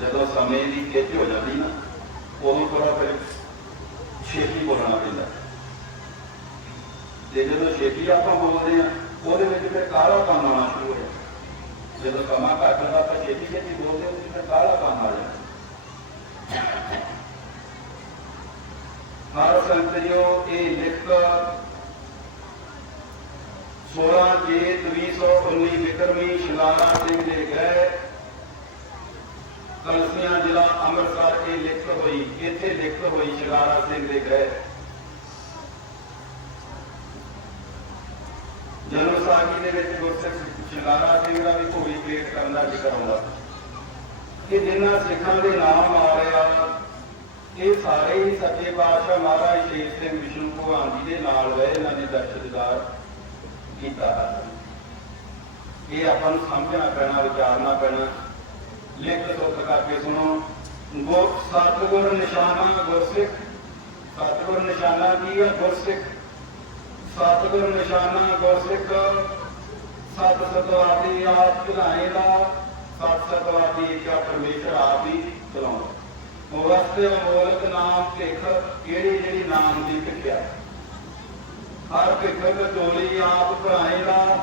ਜਦੋਂ ਸਮੇਂ ਦੀ ਖਿੱਚ ਹੋ ਜਾਂਦੀ ਨਾ, ਉਦੋਂ ਥੋੜਾ ਫਿਰ ਛੇਤੀ ਬੋਲਣਾ ਪੈਂਦਾ। ਤੇ ਜਦੋਂ ਛੇਤੀ ਆਪਾਂ ਬੋਲਦੇ ਆ ਉਹਦੇ ਵਿੱਚ ਫਿਰ ਕਾਹਲਾ ਕੰਮ ਆਉਣਾ ਸ਼ੁਰੂ ਹੋ ਜਾਂਦਾ। ਜਦੋਂ ਸਮਾਂ ਘੱਟ ਤਾਂ ਛੇਤੀ ਛੇਤੀ ਬੋਲਦੇ ਉਹਦੇ ਵਿੱਚ ਫਿਰ ਕਾਹਲਾ ਕੰਮ ਆ ਜਾਂਦਾ। ਹਰ ਸੰਤਿਓ ਇਹ ਲਿਖ 16 ਜੇਤ 2019 ਵਿਕਰਮੀ, ਸ਼ਿਲਾਰਾ ਸਿੰਘ ਦੇ ਗਏ ਕਲਸੀਆਂ ਜ਼ਿਲ੍ਹਾ ਅੰਮ੍ਰਿਤਸਰ ਇਹ ਲਿਖਤ ਹੋਈ, ਇੱਥੇ ਲਿਖਤ ਹੋਈ ਸ਼ਿਲਾਰਾ ਸਿੰਘ ਦੇ ਗ੍ਰਹਿ। ਜਨਮ ਸਾਖੀ ਦੇ ਵਿੱਚ ਗੁਰਸਿੱਖ ਸ਼ਿਲਾਰਾ ਸਿੰਘ ਦਾ ਵੀ ਭੂਮੀ ਪੇਟ ਕਰਨ ਦਾ ਜ਼ਿਕਰ ਆਉਂਦਾ। ਕਿ ਜਿਨ੍ਹਾਂ ਸਿੱਖਾਂ ਦੇ ਨਾਮ ਆ ਰਿਹਾ, ਇਹ ਸਾਰੇ ਹੀ ਸੱਚੇ ਪਾਤਸ਼ਾਹ ਮਹਾਰਾਜ ਸ਼ੇਰ ਸਿੰਘ ਵਿਸ਼ਨੂੰ ਭਗਵਾਨ ਜੀ ਦੇ ਨਾਲ ਰਹੇ ਇਹਨਾਂ ਨੇ ਦਰਸ਼ਨਦਾਰ ਕੀਤਾ। ਇਹ ਆਪਾਂ ਨੂੰ ਸਮਝਣਾ ਪੈਣਾ, ਵਿਚਾਰਨਾ ਪੈਣਾ। ਲਿਖ ਸੁੱਖ ਕਰਕੇ ਸੁਣੋ। ਗੁਰ ਸਤਿਗੁਰ ਨਿਸ਼ਾਨਾ, ਗੁਰਸਿੱਖ। ਸਤਿਗੁਰ ਨਿਸ਼ਾਨਾ ਕੀ ਹੈ? ਗੁਰਸਿੱਖ। ਸਤਿਗੁਰ ਨਿਸ਼ਾਨਾ, ਗੁਰਸਿੱਖ। ਸਤ ਸਤਵਾਦੀ ਆਪ ਚਲਾਏ ਦਾ। ਸਤ ਸਤਵਾਦੀ ਕਿਆ ਪਰਮੇਸ਼ਰ ਆਪ ਹੀ ਚਲਾਉਂਦਾ। ਉਹ ਵਸਤੇ ਨਾਮ ਭਿਖ, ਕਿਹੜੀ ਜਿਹੜੀ ਨਾਮ ਦੀ ਭਿਖਿਆ? ਹਰ ਭਿਖ ਕਟੋਲੀ ਆਪ ਭਰਾਏਗਾ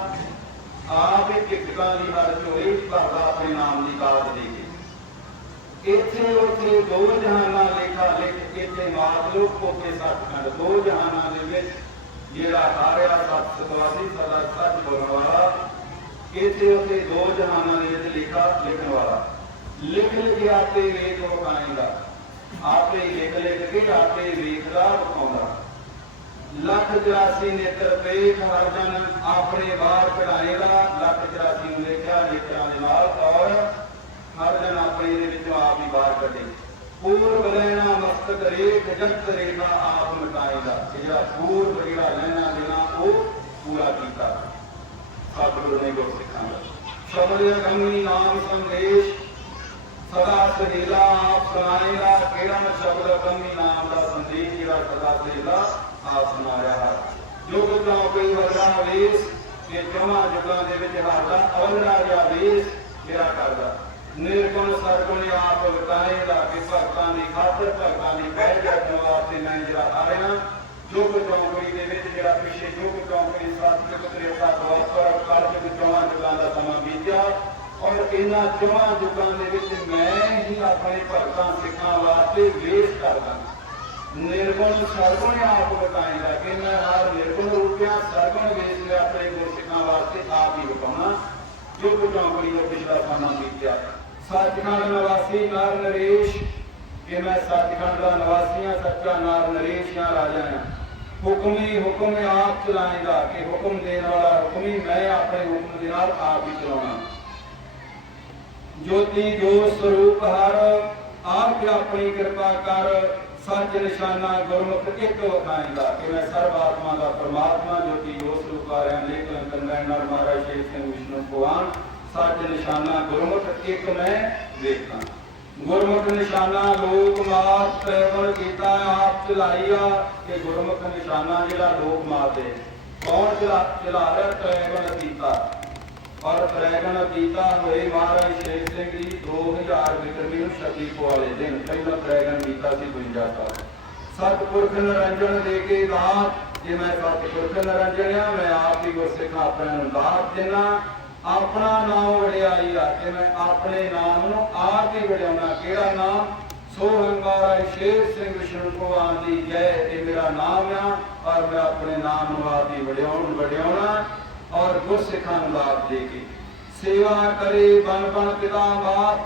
ਆਪ ਹੀ ਭਿਖਕਾਂ ਦੀ ਹਰ ਝੋਲੀ ਭਰਦਾ ਆਪਣੇ ਨਾਮ ਦੀ ਕਾਜ ਦੇ ਕੇ ਇੱਥੇ ਉੱਥੇ ਦੋ ਜਹਾਨਾਂ ਲੇਖਾ ਲਿਖ ਇੱਥੇ ਮਾਤ ਲੋਕ ਕੋਕੇ ਸੱਚਖੰਡ ਦੋ ਜਹਾਨਾਂ ਦੇ ਵਿੱਚ ਜਿਹੜਾ ਹਾਰਿਆ, ਸਤ ਸਤਵਾਦੀ ਸਦਾ ਸੱਚ ਬੋਲਣ ਵਾਲਾ, ਇੱਥੇ ਉੱਥੇ ਦੋ ਜਹਾਨਾਂ ਦੇ ਵਿੱਚ ਲਿਖਾ ਲਿਖਣ ਵਾਲਾ। ਲਿਖ ਲਿਖ ਆਪੇ ਵੇਖ ਵਿਖਾਏਗਾ ਆਪੇ ਲਿਖ ਲਿਖ ਕੇ ਆਪੇ ਵੇਖਦਾ ਵਿਖਾਉਂਦਾ। ਲੱਖ 84 ਨੇਤਰ ਪੇਖ ਹਰ ਆਪਣੇ ਬਾਹਰ ਕਢਾਏਗਾ ਲੱਖ 84 ਨੂੰ ਦੇਖਿਆ ਨੇਤਰਾਂ ਦੇ ਨਾਲ ਔਰ ਹਰ ਆਪਣੇ ਦੇ ਵਿੱਚੋਂ ਆਪ ਹੀ ਬਾਹਰ ਕੱਢੇ। ਪੂਰਬ ਲੈਣਾ ਮਸਤਕ ਰੇਖ, ਜਗਤ ਰੇਖਾ ਆਪ ਮਿਟਾਏਗਾ ਜਿਹੜਾ ਪੂਰਬ ਜਿਹੜਾ ਲੈਣਾ ਦੇਣਾ, ਉਹ ਪੂਰਾ ਕੀਤਾ। ਸਤਿਗੁਰੂ ਨੇ ਗੁਰ ਸਿੱਖਾਂ ਦਾ। ਸ਼ਬਦ ਅਗੰਮੀ ਨਾਮ ਸੰਦੇਸ਼, ਸਦਾ ਸਹੇਲਾ ਆਪ ਸੁਣਾਏਗਾ। ਕਿਹੜਾ ਸ਼ਬਦ ਅਗੰਮੀ ਨਾਮ ਦਾ ਸੰਦੇਸ਼ ਜਿਹੜਾ ਸਦਾ ਸਹੇਲਾ ਆਪ ਸੁਣਾਇਆ ਜੋ ਗੁਰਾਂ ਕੋਈ ਵਰਗਾ ਵੇਸ ਕਿ ਜਮਾ ਜੁਗਾਂ ਦੇ ਵਿੱਚ ਹਾਦਾ ਅਵਲਰਾ ਜਿਹਾ ਵੇਸ ਜਿਹੜਾ ਕਰਦਾ। ਨਿਰਗੁਣ ਸਰਗੁਣ ਆਪ ਵਿਕਾਏਗਾ ਕਿ ਭਗਤਾਂ ਦੀ ਖਾਤਰ ਭਗਤਾਂ ਦੀ ਬਹਿ ਜਾਣ ਵਾਸਤੇ ਮੈਂ ਜਿਹੜਾ ਆਇਆ ਜੁਗ ਚੌਂਕੜੀ ਦੇ ਵਿੱਚ ਜਿਹੜਾ ਪਿਛੇ ਜੁਗ ਚੌਂਕੜੀ ਸਾਥੀ ਕਤਰੇਤਾ ਦਵਾਪਰ ਕਲਯੁਗ ਚੌਹਾਂ ਜੁਗਾਂ ਦਾ ਸਮਾਂ ਬੀਤਿਆ। ਔਰ ਇਹਨਾਂ ਚੌਹਾਂ ਜੁਗਾਂ ਦੇ ਵਿੱਚ ਮੈਂ ਹੀ ਆਪਣੇ ਭਗਤਾਂ ਸਿੱਖਾਂ ਵਾਸਤੇ ਵੇਸ਼ ਕਰਦਾ। ਨਿਰਗੁਣ ਸਰਗੁਣ ਆਪ ਬਤਾਏਗਾ ਕਿ ਮੈਂ ਹਰ ਨਿਰਗੁਣ ਰੂਪਿਆ ਸਰਗੁਣ ਵੇਸ਼ ਮੈਂ ਆਪਣੇ ਗੁਰਸਿੱਖਾਂ ਹੀ ਬਤਾਉਣਾ ਜੁਗ ਚੌਂਕੜੀ ਦਾ ਪਿਛਲਾ ਸਮਾਂ ਬੀਤਿਆ। ਸੱਚਖੰਡ ਨਿਵਾਸੀ ਨਰ ਨਰੇਸ਼ ਕਿ ਮੈਂ ਸੱਚਖੰਡ ਦਾ ਨਿਵਾਸੀਆਂ ਸੱਚਾ ਨਰ ਨਰੇਸ਼ ਜਾਂ ਰਾਜਾ ਹਾਂ। ਹੁਕਮ ਹੀ ਹੁਕਮ ਆਪ ਚਲਾਏਗਾ ਕਿ ਹੁਕਮ ਦੇਣ ਵਾਲਾ ਹੁਕਮ ਮੈਂ ਆਪਣੇ ਹੁਕਮ ਦੇ ਨਾਲ ਆਪ ਹੀ ਚਲਾਉਣਾ। ਜੋਤੀ ਜੋ ਸਰੂਪ ਹਰ, ਆਪ ਆਪਣੀ ਕਿਰਪਾ ਕਰ ਸੱਚ ਨਿਸ਼ਾਨਾ ਗੁਰਮੁਖ ਇੱਕ ਵਖਾਏਗਾ ਕਿ ਮੈਂ ਸਰਬ ਆਤਮਾ ਦਾ ਪਰਮਾਤਮਾ ਜੋ ਸਰੂਪ ਆ ਰਿਹਾ ਲੇਖ ਲੰਕਨ ਮੈਂ ਨਰ ਮਹਾਰਾਜ ਸ਼ੇਰ ਸਿੰਘ ਵਿਸ਼ਨੂੰ ਭਗਵਾਨ, ਸੱਚ ਨਿਸ਼ਾਨਾ ਗੁਰਮੁਖ ਇੱਕ ਮੈਂ ਵੇਖਾਂ। ਗੁਰਮੁਖ ਨਿਸ਼ਾਨਾ ਲੋਕ ਮਾਤ ਪ੍ਰਵਣ ਕੀਤਾ, ਆਪ ਚਲਾਈਆ ਕਿ ਗੁਰਮੁਖ ਨਿਸ਼ਾਨਾ ਜਿਹੜਾ ਲੋਕ ਮਾਤ ਦੇ ਕੌਣ ਚਲਾ ਚਲਾ ਰਿਹਾ ਪ੍ਰਵਣ ਕੀਤਾ? ਔਰ ਪ੍ਰੈਗਣ ਕੀਤਾ ਹੋਏ ਮਹਾਰਾਜ ਸ਼ੇਰ ਸਿੰਘ ਜੀ 2000 ਵਿਕਰਮੀ ਨੂੰ ਸ਼ਕਤੀ ਪਵਾਲੇ ਦਿਨ, ਪਹਿਲਾ ਪ੍ਰੈਗਣ ਕੀਤਾ ਸੀ 52 ਸਾਲ। ਸਤਿਪੁਰਖ ਨਿਰੰਜਨ ਦੇ ਕੇ ਦਾਤ, ਜੇ ਮੈਂ ਸਤਿਪੁਰਖ ਨਿਰੰਜਨ ਮੈਂ ਆਪ ਹੀ ਗੁਰਸਿੱਖ ਆਪਣੇ ਨੂੰ ਦਾਤ ਦੇਣਾ ਆਪਣਾ ਨਾਮ ਵਡਿਆਈ ਆ ਕਿ ਮੈਂ, ਆਪਣੇ ਨਾਮ ਨੂੰ ਆਪ ਹੀ ਵਡਿਆਉਣਾ ਕਿਹੜਾ ਨਾਮ? ਸੋ ਮਹਾਰਾਜ ਸ਼ੇਰ ਸਿੰਘ ਵਿਸ਼ਨੂੰ ਭਗਵਾਨ ਦੀ ਜੈ, ਇਹ ਮੇਰਾ ਨਾਮ ਆ, ਔਰ ਮੈਂ ਆਪਣੇ ਨਾਮ ਨੂੰ ਆਪ ਹੀ ਵਡਿਆਉਣ, ਵਡਿਆਉਣਾ। ਔਰ ਗੁਰਸਿੱਖਾਂ ਨੂੰ ਲਾਭ ਦੇ ਕੇ ਸੇਵਾ ਕਰੇ ਬਨ ਬਨ ਪਿਤਾ ਮਾਤ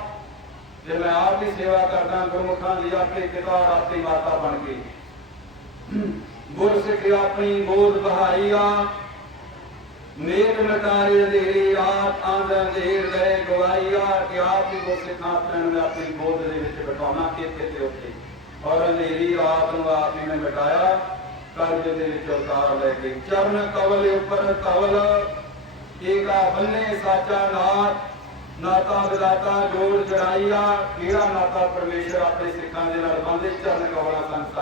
ਜੇ ਮੈਂ ਆਪ ਹੀ ਸੇਵਾ ਕਰਦਾ, ਗੁਰਮੁਖਾਂ ਦੀ ਆਪੇ ਪਿਤਾ ਆਪੇ ਮਾਤਾ ਬਣ ਕੇ। ਗੁਰਸਿੱਖ ਆਪਣੀ ਗੋਦ ਬਹਾਈਆ ਮੇਰ ਮਟਾਰੇ ਅੰਧੇਰੀ ਰਾਤ ਆਂਦ ਅੰਧੇਰ ਗਏ ਗਵਾਈਆ ਕਿ ਆਪ ਹੀ ਗੁਰਸਿੱਖਾਂ ਆਪਣੇ ਆਪਣੀ ਗੋਦ ਦੇ ਵਿੱਚ ਬਿਠਾਉਣਾ ਕਿਤੇ ਤੇ ਉੱਤੇ ਔਰ ਅੰਧੇਰੀ ਆਪ ਨੂੰ ਆਪ ਹੀ ਨੇ ਮਿਟਾਇਆ। ਕਰਜ ਦੇ ਵਿੱਚ ਅਵਤਾਰ ਲੈ ਕੇ ਚਰਨ ਕਵਲ ਉੱਪਰ ਕਵਲ, ਏਕਾ ਬੰਨੇ ਸਾਚਾ ਨਾਥ ਨਾਤਾ ਵਿਦਾਤਾ ਜੋੜ ਜੜਾਈਆ ਕਿਹੜਾ ਨਾਤਾ ਪਰਮੇਸ਼ਰ ਆਪਣੇ ਸਿੱਖਾਂ ਦੇ ਨਾਲ ਬੰਦੇ ਚਰਨ ਕਵਲਾ ਸੰਤ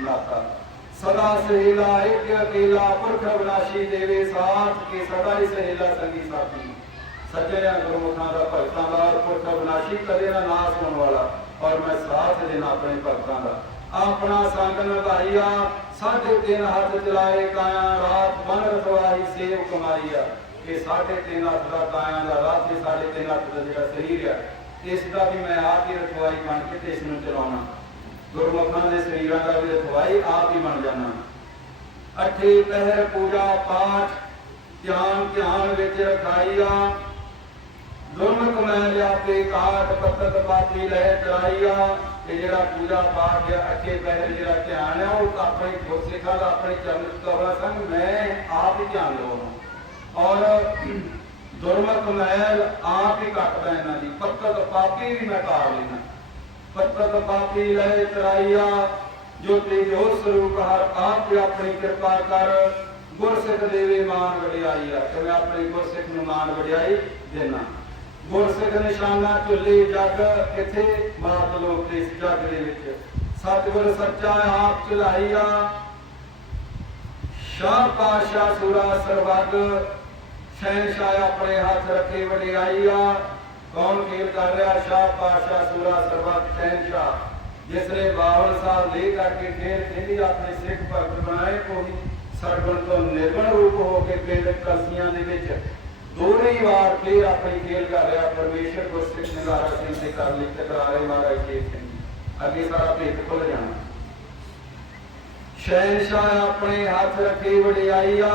ਨਾਤਾ ਸਦਾ ਸਹੇਲਾ ਇੱਕ ਅਕੇਲਾ ਪੁਰਖ ਵਿਨਾਸ਼ੀ ਦੇਵੇ ਸਾਥ, ਕੇ ਸਦਾ ਹੀ ਸਹੇਲਾ ਸੰਗੀ ਸਾਥੀ। ਸੱਜਣਿਆਂ ਗੁਰਮੁਖਾਂ ਦਾ ਭਗਤਾਂ ਦਾ ਪੁਰਖ ਅਬਨਾਸ਼ੀ ਕਦੇ ਨਾ ਨਾਸ ਹੋਣ ਵਾਲਾ, ਔਰ ਮੈਂ ਸਾਥ ਦੇਣਾ ਆਪਣੇ ਭਗਤਾਂ ਦਾ। ਆਪਣਾ ਸੰਗ ਨਿਭਾਈਆ ਸਾਢੇ ਤਿੰਨ ਹੱਥ ਚਲਾਏ ਕਾਇਆ ਰਾਤ ਬਨ ਰਖਵਾਈ, ਸੇਵ ਕਮਾਈਆ ਇਹ ਸਾਢੇ ਤਿੰਨ ਹੱਥ ਦਾ ਕਾਇਆ ਦਾ ਰਾਤ ਦੇ ਸਾਢੇ ਤਿੰਨ ਹੱਥ ਦਾ ਜਿਹੜਾ ਸਰੀਰ ਹੈ ਇਸ ਦਾ ਵੀ ਮੈਂ ਆਪ ਹੀ ਰਖਵਾਈ ਬਣ ਕੇ ਤੇ ਇਸ ਨੂੰ ਚਲਾਉਣਾ। ਗੁਰਮੁਖਾਂ ਦੇ ਸਰੀਰਾਂ ਦਾ ਵੀ ਰਖਵਾਈ ਆਪ ਹੀ ਬਣ ਜਾਣਾ। ਅਠੇ ਪਹਿਰ ਪੂਜਾ ਪਾਠ, ਧਿਆਨ ਧਿਆਨ ਵਿੱਚ ਰਖਾਈਆ ਦੁਰਮੁਖ ਮੈਂ ਲਿਆ ਤੇ ਕਾਟ ਪਤਤ ਪਾਤੀ ਲੈ ਚਲਾਈਆ ਇਹ ਜਿਹੜਾ ਪੂਜਾ ਪਾਠ ਹੈ ਅਠੇ ਪਹਿਰ ਜਿਹੜਾ ਧਿਆਨ ਹੈ, ਉਹ ਆਪਣੇ ਗੁਰਸਿੱਖਾਂ ਦਾ ਆਪਣੇ ਚਰਨ ਕਵਲਾ ਸੰਗ ਮੈਂ ਆਪ ਹੀ ਧਿਆਨ ਲਵਾਉਣਾ ਔਰ ਦੁਰਮੁਖ ਮੈਲ ਆਪ ਹੀ ਕੱਟਦਾ ਇਹਨਾਂ ਦੀ। ਪਤਤ ਪਾਪੀ ਵੀ ਮੈਂ ਕਾੜ ਲੈਣਾ ਪਤਤ ਪਾਪੀ ਲੈ ਚਲਾਈਆ ਜੋ ਤੇ ਜੋ ਸਰੂਪ ਹਰ ਆਪ ਆਪਣੀ ਕਿਰਪਾ ਕਰ, ਗੁਰਸਿੱਖ ਦੇਵੇ ਮਾਨ ਵਡਿਆਈ ਆ ਕਿ ਮੈਂ ਆਪਣੇ ਗੁਰਸਿੱਖ ਨੂੰ ਮਾਨ ਵਡਿਆਈ ਦੇਣਾ ਗੁਰਸਿੱਖ ਨਿਸ਼ਾਨਾ ਚੁੱਲੇ ਜੱਗ ਕਿਥੇ ਮਾਤ ਲੋਕ ਇਸ ਜੱਗ ਦੇ ਵਿੱਚ। ਸਤਿਗੁਰ ਸੱਚਾ ਆਪ ਚਲਾਈਆ। ਸ਼ਾਹ ਪਾਸ਼ਾ ਸੂਰਾ ਸਰਵਗ ਸ਼ਹਿਨशाह ਆਪਣੇ ਹੱਥ ਰੱਖੇ ਵਡਿਆਈਆ। ਕੌਣ ਖੇਲ ਕਰ ਰਿਹਾ? ਸ਼ਾਹ ਪਾਸ਼ਾ ਸੂਰਾ ਸਰਵਗ ਸ਼ਹਿਨशाह ਜਿਸ ਨੇ ਬਾਵਲ ਸਾਹਿਬ ਲੈ ਕਰਕੇ ਖੇਲ ਖੇਲੀ ਆਪਣੇ ਸਿੱਖ ਭਗਤ ਬਣਾਏ ਕੋਈ ਸਰਬਨ ਤੋਂ ਨਿਰਭਰ ਰੂਪ ਹੋ ਕੇ ਪੇੜ ਦੇ ਵਿੱਚ ਦੋਹਰੀ ਵਾਰ ਫੇਰ ਆਪਣੀ ਖੇਲ ਕਰ ਰਿਹਾ, ਪਰਮੇਸ਼ਰ ਗੁਰਸਿੱਖ ਨਿਗਾਰਾ ਸਿੰਘ ਤੇ ਕਰ ਲਈ ਤਕਰਾਰੇ ਮਹਾਰਾਜ ਜੀ ਅੱਗੇ ਸਾਰਾ ਭੇਤ ਖੁੱਲ ਜਾਣਾ। ਸ਼ਹਿਨशाह ਆਪਣੇ ਹੱਥ ਰੱਖੇ ਵਡਿਆਈਆ,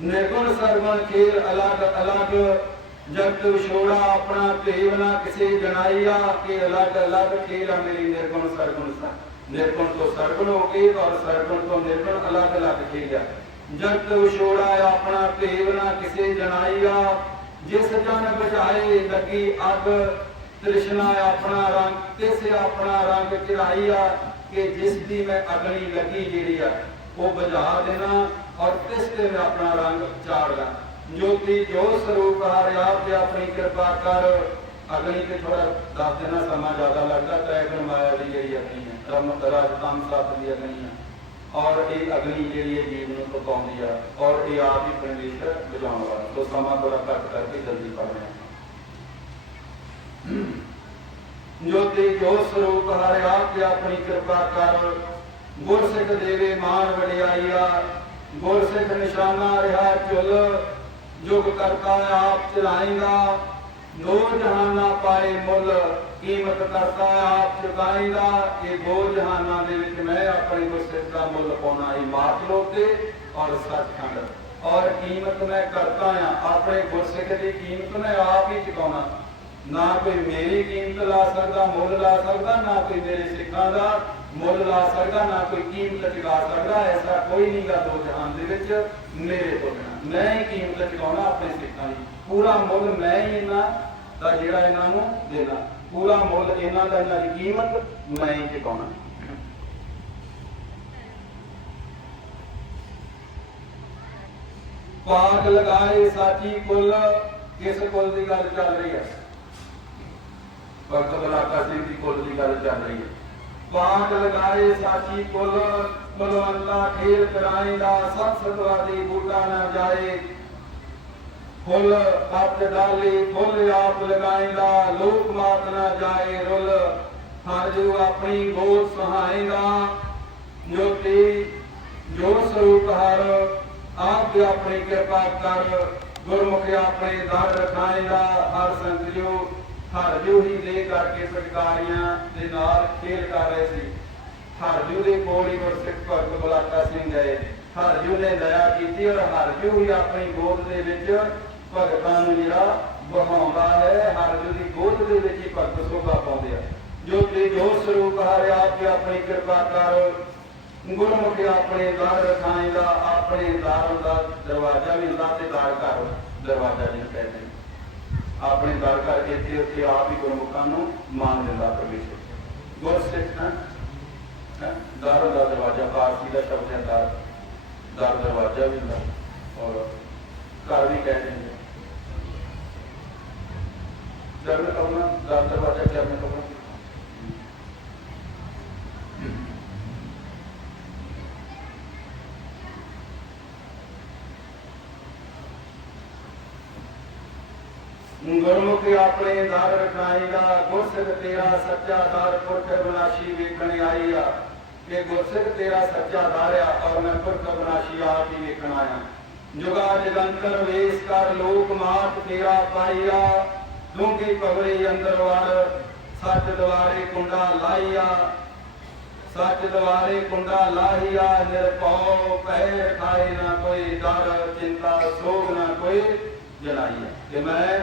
ਨਿਰਗੁਣ ਸਰਵਣ ਖੇਲ ਅਲੱਗ ਅਲੱਗ। ਜਗਤ ਵਿਛੋੜਾ ਆਪਣਾ ਭੇਵ ਨਾ ਕਿਸੇ ਜਣਾਈਆ ਕਿ ਅਲੱਗ ਅਲੱਗ ਖੇਲ ਆ ਮੇਰੀ ਨਿਰਗੁਣ ਸਰਗੁਣ ਸਾ ਨਿਰਗੁਣ ਤੋਂ ਸਰਗੁਣ ਹੋ ਕੇ ਔਰ ਸਰਗੁਣ ਤੋਂ ਨਿਰਗੁਣ ਅਲੱਗ ਅਲੱਗ ਖੇਲ ਜਗਤ ਵਿਛੋੜਾ ਆਪਣਾ ਭੇਵ ਨਾ ਕਿਸੇ ਜਣਾਈਆ ਜਿਸ ਜਨ ਬਚਾਏ ਲੱਗੀ ਅੱਗ ਤ੍ਰਿਸ਼ਨਾ ਆਪਣਾ ਰੰਗ ਤਿਸ ਆਪਣਾ ਰੰਗ ਚੜਾਈਆ ਕਿ ਜਿਸ ਦੀ ਮੈਂ ਅਗਨੀ ਲੱਗੀ ਜਿਹੜੀ ਆ ਉਹ ਬੁਝਾ ਦੇਣਾ ਔਰ ਤਿਸ ਤੇ ਮੈਂ ਆਪਣਾ ਰੰਗ ਚਾੜਦਾ ਜੋਤੀ ਜੋ ਸਰੂਪ ਹਰਿ ਆਪ ਤੇ ਆਪਣੀ ਕਿਰਪਾ ਕਰ ਅਗਨੀ ਤੇ ਥੋੜਾ ਦੱਸ ਦੇਣਾ ਸਮਾਂ ਜ਼ਿਆਦਾ ਲੱਗਦਾ ਤੈਗਨ ਮਾਇਆ ਦੀ ਜਿਹੜੀ ਅਗਨੀ ਹੈ ਕਰਮ ਤਰਾਜ ਤਮ ਸਤ ਦੀ ਅਗਨੀ ਹੈ ਔਰ ਇਹ ਅਗਨੀ ਜਿਹੜੀ ਹੈ ਜੀਵ ਨੂੰ ਪਕਾਉਂਦੀ ਆ, ਔਰ ਇਹ ਆਪ ਹੀ ਪਰਮੇਸ਼ਰ ਬੁਝਾਉਣ ਵਾਲਾ, ਸੋ ਸਮਾਂ ਥੋੜਾ ਘੱਟ ਕਰਕੇ ਜਲਦੀ ਪੜ੍ਹਨਾ ਜੋਤੀ, ਜੋ ਸਰੂਪ ਹਰਿ ਆਪ ਤੇ ਆਪਣੀ ਕਿਰਪਾ ਕਰ ਗੁਰਸਿੱਖ ਦੇਵੇ ਮਾਨ ਵਡਿਆਈਆ ਗੁਰਸਿੱਖ ਨਿਸ਼ਾਨਾ ਰਿਹਾ ਚੁੱਲ ਜੁਗ ਕਰਤਾ ਆਪ ਚਲਾਏਗਾ, ਦੋ ਜਹਾਨਾ ਪਾਏ ਮੁੱਲ, ਕੀਮਤ ਕਰਤਾ ਆਪ ਚੁਕਾਏਗਾ ਇਹ ਦੋ ਜਹਾਨਾਂ ਦੇ ਵਿੱਚ ਮੈਂ ਆਪਣੀ ਗੁਰਸਿੱਖ ਦਾ ਮੁੱਲ ਪਾਉਣਾ ਹੀ ਮਾਤ ਲੋਕ ਔਰ ਸੱਚਖੰਡ। ਔਰ ਕੀਮਤ ਮੈਂ ਕਰਤਾ ਆ, ਆਪਣੇ ਗੁਰਸਿੱਖ ਦੀ ਕੀਮਤ ਮੈਂ ਆਪ ਹੀ ਚੁਕਾਉਣਾ। ਨਾ ਕੋਈ ਮੇਰੀ ਕੀਮਤ ਲਾ ਸਕਦਾ, ਮੁੱਲ ਲਾ ਸਕਦਾ, ਨਾ ਕੋਈ ਮੇਰੇ ਸਿੱਖਾਂ ਦਾ ਮੁੱਲ ਲਾ ਸਕਦਾ, ਨਾ ਕੋਈ ਕੀਮਤ ਚੁਕਾ ਸਕਦਾ। ਐਸਾ ਕੋਈ ਨਹੀਂਗਾ ਦੋ ਜਹਾਨ ਦੇ ਵਿੱਚ ਮੇਰੇ ਤੋਂ ਮੈਂ ਹੀ ਕੀਮਤ ਚੁਕਾਉਣਾ ਆਪਣੇ ਸਿੱਖਾਂ ਦੀ। ਪੂਰਾ ਮੁੱਲ ਮੈਂ ਹੀ ਇਹਨਾਂ ਦਾ ਜਿਹੜਾ ਇਹਨਾਂ ਨੂੰ ਦੇਣਾ। ਪੂਰਾ ਮੁੱਲ ਇਹਨਾਂ ਦਾ, ਇਹਨਾਂ ਦੀ ਕੀਮਤ ਮੈਂ ਹੀ ਚੁਕਾਉਣਾ। ਪਾਗ ਲਗਾਏ ਸਾਚੀ ਕੁੱਲ, ਕਿਸ ਕੁੱਲ ਦੀ ਗੱਲ ਚੱਲ ਰਹੀ ਹੈ? ਭਗਤ ਬਲਾਕਾ ਸਿੰਘ ਦੀ ਕੁੱਲ ਦੀ ਗੱਲ ਚੱਲ ਰਹੀ ਹੈ। ਪਾਗ ਲਗਾਏ ਸਾਚੀ ਕੁੱਲ ਬਲਵੰਤਾ ਖੇਲ ਕਰਾਏਗਾ ਸਤ ਸਤਵਾਦੀ ਬੂਟਾ ਨਾ ਜਾਏ। ਫੁੱਲ ਪੱਤ ਡਾਲੀ, ਫੁੱਲ ਆਪ ਲਗਾਏਗਾ ਲੋਕ ਮਾਤ ਨਾ ਜਾਏ ਰੁੱਲ। ਹਰ ਜੋ ਆਪਣੀ ਗੋਦ ਸਹਾਏਗਾ ਜੋਤੀ ਜੋ ਸਰੂਪ ਹਰ, ਆਪ ਵੀ ਆਪਣੀ ਕਿਰਪਾ ਕਰ, ਗੁਰਮੁਖ ਆਪਣੇ ਦਰ ਰਖਾਏਗਾ ਹਰ ਸੰਤ ਹਰ ਜੋ ਹੀ ਲੈ ਕਰਕੇ ਫਟਕਾਰੀਆਂ ਦੇ ਨਾਲ ਖੇਲ ਕਰ ਰਹੇ ਸੀ। ਹਰ ਜੋ ਦੇ ਕੋਲ ਹੀ ਗੁਰਸਿੱਖ ਭਗਤ ਬਲਾਕਾ ਸਿੰਘ ਗਏ। ਹਰ ਜੋ ਨੇ ਦਇਆ ਕੀਤੀ ਔਰ ਹਰ ਜੋ ਹੀ ਆਪਣੀ ਗੋਦ ਦੇ ਵਿੱਚ ਭਗਤਾਂ ਨੂੰ ਜਿਹੜਾ ਬਹਾਉਂਦਾ ਹੈ, ਹਰ ਦੀ ਗੋਦ ਦੇ ਵਿੱਚ ਹੀ ਭਗਤ ਸੋਭਾ ਪਾਉਂਦੇ ਆ। ਜੋ ਤੇ ਜੋ ਸਰੂਪ ਹਰਿ ਆਪ ਆਪਣੀ ਕਿਰਪਾ ਕਰ, ਗੁਰਮੁਖ ਆਪਣੇ ਦਰ ਰਖਾਏਗਾ ਆਪਣੇ ਦਰ ਦਾ ਦਰਵਾਜ਼ਾ ਵੀ ਹੁੰਦਾ ਤੇ ਦਰ ਘਰ ਦਰਵਾਜ਼ਾ ਜਿਹਨੂੰ ਕਹਿੰਦੇ ਆਪਣੇ ਦਰ ਘਰ ਇੱਥੇ ਉੱਥੇ ਆਪ ਹੀ ਗੁਰਮੁਖਾਂ ਨੂੰ ਮਾਨ ਦਿੰਦਾ ਪਰਮੇਸ਼ਰ ਗੁਰਸਿੱਖ ਹੈ ਦਰ ਦਾ ਦਰਵਾਜ਼ਾ, ਪਾਰਸੀ ਦਾ ਸ਼ਬਦ ਹੈ ਦਰ ਦਰ ਦਰਵਾਜ਼ਾ ਵੀ ਹੁੰਦਾ। ਔਰ ਘਰ ਵੀ ਕਹਿੰਦੇ ਨੇ ਦਰ में कहूँ ना ਦਰ ਦਰਵਾਜ਼ਾ क्या मैं कहूँ ਗੁਰਮੁਖ ਆਪਣੇ ਦਰ ਰਖਾਈਦਾ ਗੁਰਸਿੱਖ ਤੇਰਾ ਸੱਚਾ ਦਰ ਪੁਰਖ ਬਨਾਸ਼ੀ ਵੇਖਣ ਆਈ ਆ ਕਿ ਗੁਰਸਿੱਖ ਤੇਰਾ ਸੱਚਾ ਦਰ ਆ ਔਰ ਮੈਂ ਪੁਰਖ ਬਨਾਸ਼ੀ ਆਪ ਹੀ ਵੇਖਣ ਆਇਆ ਜੁਗਾ ਜਗੰਤਰ ਵੇਸ ਕਰ ਲੋਕ ਮਾਤ ਤੇਰਾ ਪਾਈਆ ਡੂੰਗੀ ਪਵਰੀ ਅੰਦਰ ਵੜ, ਸੱਚ ਦਵਾਰੇ ਕੁੰਡਾ ਲਾਈਆ ਸੱਚ ਦਵਾਰੇ ਕੁੰਡਾ ਲਾਹੀਆ, ਨਿਰਭਉ ਪੈ ਖਾਏ ਨਾ ਕੋਈ ਡਰ, ਚਿੰਤਾ ਸੋਗ ਨਾ ਕੋਈ ਜਲਾਈਆ ਕਿ ਮੈਂ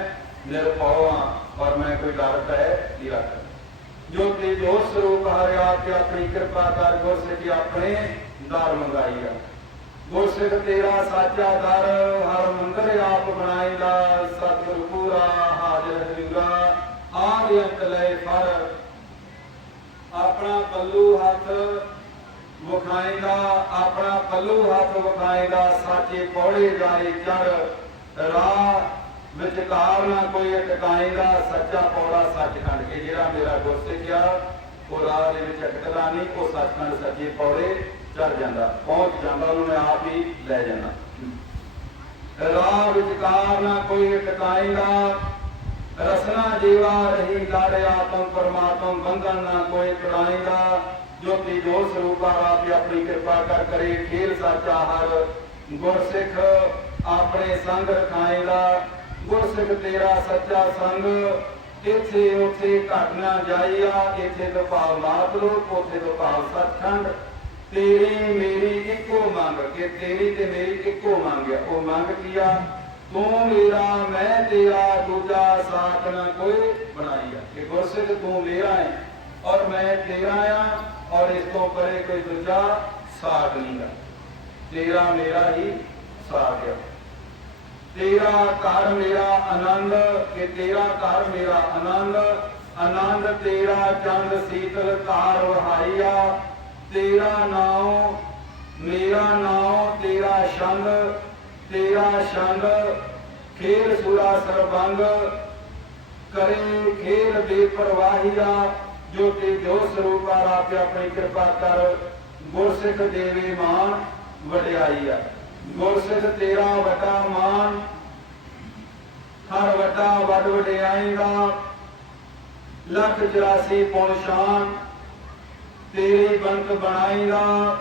ਨਿਰਭਉ ਹਾਂ ਔਰ ਮੈਂ ਕੋਈ ਡਰ ਪੈ ਨਹੀਂ ਰੱਖਦਾ। ਜੋ ਤੇ ਜੋ ਸਰੂਪ ਹਰਿਆ, ਤੇ ਆਪਣੀ ਕਿਰਪਾ ਕਰ ਗੁਰਸਿੱਖ ਆਪਣੇ ਦਰ ਮੰਗਾਈਆ। ਗੁਰਸਿੱਖ ਤੇਰਾ ਸਾਚਾ ਦਰ ਹਰ ਮੰਦਰ ਆਪ ਬਣਾਈਦਾ, ਸਤਿਗੁਰ ਪੂਰਾ ਹਾਜ਼ਰ ਹਜ਼ੂਰਾ ਆਦ ਫਰ। ਆਪਣਾ ਪੱਲੂ ਹੱਥ ਵਿਖਾਏਗਾ, ਆਪਣਾ ਪੱਲੂ ਹੱਥ ਵਿਖਾਏਗਾ, ਸਾਚੇ ਪੌੜੇ ਜਾਏ ਚੜ। ਰਾਹ ਵਿਚਕਾਰ ਨਾ ਕੋਈ ਟਿਕਾਏਗਾ ਸੱਚਾ ਪੌੜਾ ਸੱਚਖੰਡ ਇਹ ਜਿਹੜਾ ਮੇਰਾ ਗੁਰਸਿੱਖਿਆ ਉਹ ਰਾਹ ਦੇ ਵਿੱਚ ਅਟਕਦਾ ਨਹੀਂ, ਉਹ ਸੱਚਖੰਡ ਸੱਚੇ ਪੌੜੇ ਚੜ ਜਾਂਦਾ। ਪਹੁੰਚ ਜਾਂਦਾ, ਉਹਨੂੰ ਮੈਂ ਆਪ ਹੀ ਲੈ ਜਾਂਦਾ। ਰਾਹ ਵਿਚਕਾਰ ਨਾ ਕੋਈ ਟਿਕਾਏਗਾ ਰਸਨਾ ਜੀਵਾ ਰਹੀ ਲਾੜਿਆ ਤਮ ਪਰਮਾਤਮ ਬੰਧਨ ਨਾ ਕੋਈ ਤੁੜਾਏਗਾ ਜੋਤੀ ਜੋ ਸਰੂਪਾ ਆਪ ਆਪਣੀ ਕਿਰਪਾ ਕਰ ਕਰੇ, ਖੇਲ ਸਾਚਾ ਹਰ। ਗੁਰਸਿੱਖ ਆਪਣੇ ਸੰਗ ਰਖਾਏਗਾ। ਗੁਰਸਿੱਖ ਤੇਰਾ ਸੱਚਾ ਸੰਗ ਇੱਥੇ ਉੱਥੇ ਘਟ ਨਾ ਜਾਈਆ ਇੱਥੇ ਤੋਂ ਭਾਵ ਮਾਤ ਲੋ ਉੱਥੇ ਤੋਂ ਭਾਵ ਸਤਖੰਡ ਤੇਰੀ ਮੇਰੀ ਇੱਕੋ ਮੰਗ, ਕਿ ਤੇਰੀ ਤੇ ਮੇਰੀ ਇੱਕੋ ਮੰਗ ਆ। ਉਹ ਮੰਗ ਕੀਆ ਤੂੰ ਮੇਰਾ, ਮੈਂ ਤੇਰਾ ਦੂਜਾ ਸਾਥ ਨਾ ਕੋਈ ਬਣਾਈ ਕਿ ਗੁਰਸਿੱਖ ਤੂੰ ਮੇਰਾ ਹੈ ਔਰ ਮੈਂ ਤੇਰਾ ਆ ਔਰ ਇਸ ਤੋਂ ਪਰੇ ਕੋਈ ਦੂਜਾ ਸਾਥ ਨਹੀਂ ਹੈ ਤੇਰਾ ਮੇਰਾ ਹੀ ਸਾਥ ਆ ਤੇਰਾ ਘਰ ਮੇਰਾ ਆਨੰਦ, ਕਿ ਤੇਰਾ ਘਰ ਮੇਰਾ ਆਨੰਦ ਆਨੰਦ ਤੇਰਾ ਚੰਦ ਸੀਤਲ ਧਾਰ ਵਹਾਈਆ ਤੇਰਾ ਨਾਮ ਮੇਰਾ ਨਾਮ ਤੇਰਾ ਛੰਦ ਤੇਰਾ ਸ਼ੰਗ, ਖੇਲ ਸੁਰਾ ਸਰਬੰਗ। ਕਰੇ ਖੇਲ ਬੇਪਰਵਾਹੀਆ ਜੋ ਤੇ ਜੋ ਸਰੂਪ ਆਪੇ ਆਪਣੀ ਕਿਰਪਾ ਕਰ। ਗੁਰਸਿੱਖ ਦੇਵੇ ਮਾਨ ਵਡਿਆਈ ਆ। ਗੁਰਸਿੱਖ ਤੇਰਾ ਵੱਡਾ ਮਾਨ ਹਰ ਵੱਡਾ ਵੱਡ ਵਡਿਆਈ ਦਾ। ਲੱਖ 84 ਪੁਣ ਸ਼ਾਨ, ਤੇਰੀ ਬੰਤ ਬਣਾਈ ਦਾ।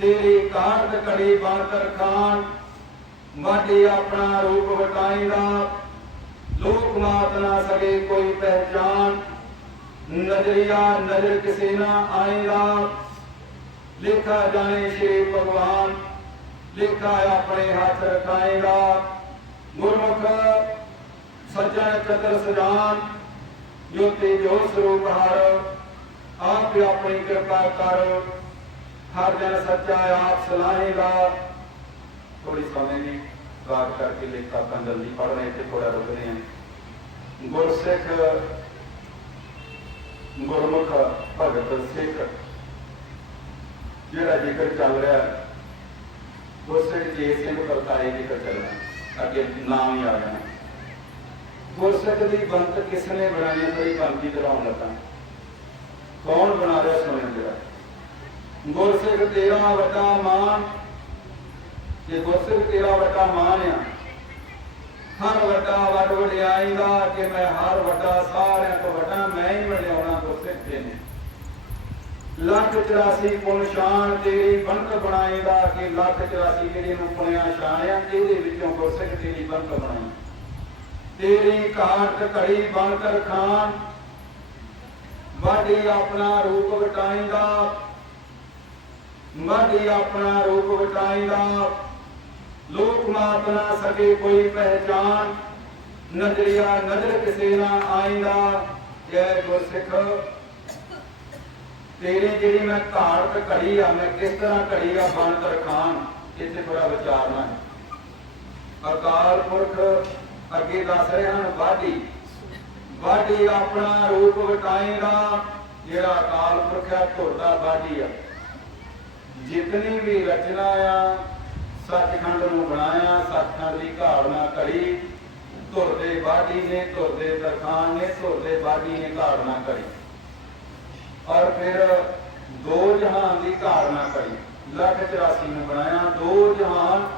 ਤੇਰੀ ਕਾਰਜ ਕੜੀ ਬਾਤਰ ਖਾਨ ਵਾਢੀ ਆਪਣਾ ਰੂਪ ਵਟਾਏਗਾ ਲੋਕ ਮਾਤ ਨਾ ਸਕੇ ਕੋਈ ਪਹਿਚਾਨ ਨਜ਼ਰੀਆ ਨਜ਼ਰ ਕਿਸੇ ਨਾ ਆਏਗਾ। ਲਿਖਾ ਜਾਣੇ ਸ਼੍ਰੀ ਭਗਵਾਨ। ਲਿਖਾ ਆਪਣੇ ਹੱਥ ਰਖਾਏਗਾ। ਗੁਰਮੁਖ ਸੱਜਣ ਚਤਰ ਸਜਾਨ। ਜੋ ਤੇ ਜੋ ਸਰੂਪ ਹਰ, ਆਪ ਆਪਣੀ ਕਿਰਪਾ ਕਰ। ਹਰ ਜਨ ਸੱਚਾ ਆਪ ਸਲਾਹੇਗਾ ਥੋੜੀ ਸਮੇਂ ਦੀ ਬਾਤ ਕਰਕੇ ਲੇਖਾ ਆਪਾਂ ਜਲਦੀ ਪੜ੍ਹਨੇ ਤੇ ਥੋੜਾ ਰੁਕਦੇ ਹਾਂ ਗੁਰਸਿੱਖ, ਗੁਰਮੁਖ, ਭਗਤ ਸਿੱਖ, ਜਿਹੜਾ ਜ਼ਿਕਰ ਚੱਲ ਰਿਹਾ ਗੁਰਸਿੱਖ ਜੀ ਸਿੰਘ ਕਰਤਾਈ ਜ਼ਿਕਰ ਚੱਲਣਾ ਅੱਗੇ ਨਾਮ ਹੀ ਆ ਜਾਣਾ ਗੁਰਸਿੱਖ ਦੀ ਬੰਤ ਕਿਸ ਨੇ ਬਣਾਈ ਹੈ, ਕੋਈ ਬੰਤੀ ਲੱਗਾ। ਕੌਣ ਬਣਾ ਰਿਹਾ ਸੁਣਨ ਜਿਹੜਾ? ਗੁਰਸਿੱਖ ਤੇਰਾ ਵੱਡਾ ਮਾਨ ਜੇ ਗੁਰਸਿੱਖ ਤੇਰਾ ਵੱਡਾ ਮਾਨ ਆ, ਹਰ ਵੱਡਾ ਵੱਡ ਵਡਿਆਈ ਦਾ ਕਿ ਮੈਂ ਹਰ ਵੱਡਾ ਸਾਰਿਆਂ ਤੋਂ ਵੱਡਾ, ਮੈਂ ਹੀ ਵਡਿਆਉਣਾ ਗੁਰਸਿੱਖ ਦੇ ਨੇ। ਲੱਖ 84 ਪੁਣ ਸ਼ਾਨ ਤੇਰੀ ਬੰਤ ਬਣਾਈ ਦਾ ਕਿ ਲੱਖ 84 ਜਿਹੜੀ ਨੂੰ ਪੁਣਿਆ ਸ਼ਾਨ ਆ, ਇਹਦੇ ਵਿੱਚੋਂ ਗੁਰਸਿੱਖ ਤੇਰੀ ਬੰਤ ਬਣਾਈ। ਤੇਰੀ ਘਾਟ ਘੜੀ ਬਣ ਕਰ ਖਾਨ ਵਾਢੀ ਆਪਣਾ ਰੂਪ ਵਟਾਈਂਦਾ ਵਾਢੀ ਆਪਣਾ ਰੂਪ ਵਟਾਈਂਦਾ। ਲੋਕ ਮਾਤ ਨਾ ਸਕੇ ਕੋਈ ਪਹਿਚਾਨ। ਨਜ਼ਰੀਆ ਨਜ਼ਰ ਕਿਸੇ ਨਾ ਆਈਂਦਾ ਜੈ ਗੁਰਸਿੱਖ। ਤੇਰੀ ਜਿਹੜੀ ਮੈਂ ਘਾਟ ਘੜੀ ਆ, ਮੈਂ ਕਿਸ ਤਰ੍ਹਾਂ ਘੜੀ ਆ ਬਣ ਤਰਖਾਨ ਇੱਥੇ ਥੋੜਾ ਵਿਚਾਰਨਾ ਹੈ। ਅਕਾਲ ਪੁਰਖ, ਅੱਗੇ ਦੱਸ ਰਹੇ ਹਨ, ਵਾਢੀ। ਵਾਢੀ ਆਪਣਾ ਰੂਪ ਵਟਾਏਗਾ, ਜਿਹੜਾ ਅਕਾਲ ਪੁਰਖ ਹੈ ਧੁਰਦਾ ਵਾਢੀ ਆ। ਜਿਤਨੀ ਵੀ ਰਚਨਾ ਆ ਸੱਚਖੰਡ ਨੂੰ ਬਣਾਇਆ, ਸੱਚਖੰਡ ਦੀ ਘਾੜਨਾ ਕਰੀ। ਧੁਰਦੇ ਬਾਡੀ ਨੇ ਧੁਰਦੇ ਤਰਖਾਨ ਨੇ, ਧੁਰਦੇ ਬਾਡੀ ਨੇ ਘਾੜਨਾ ਕਰੀ। ਔਰ ਫਿਰ ਦੋ ਜਹਾਨ ਦੀ ਘਾੜਨਾ ਕਰੀ। ਲੱਖ 84 ਨੂੰ ਬਣਾਇਆ, ਦੋ ਜਹਾਨ।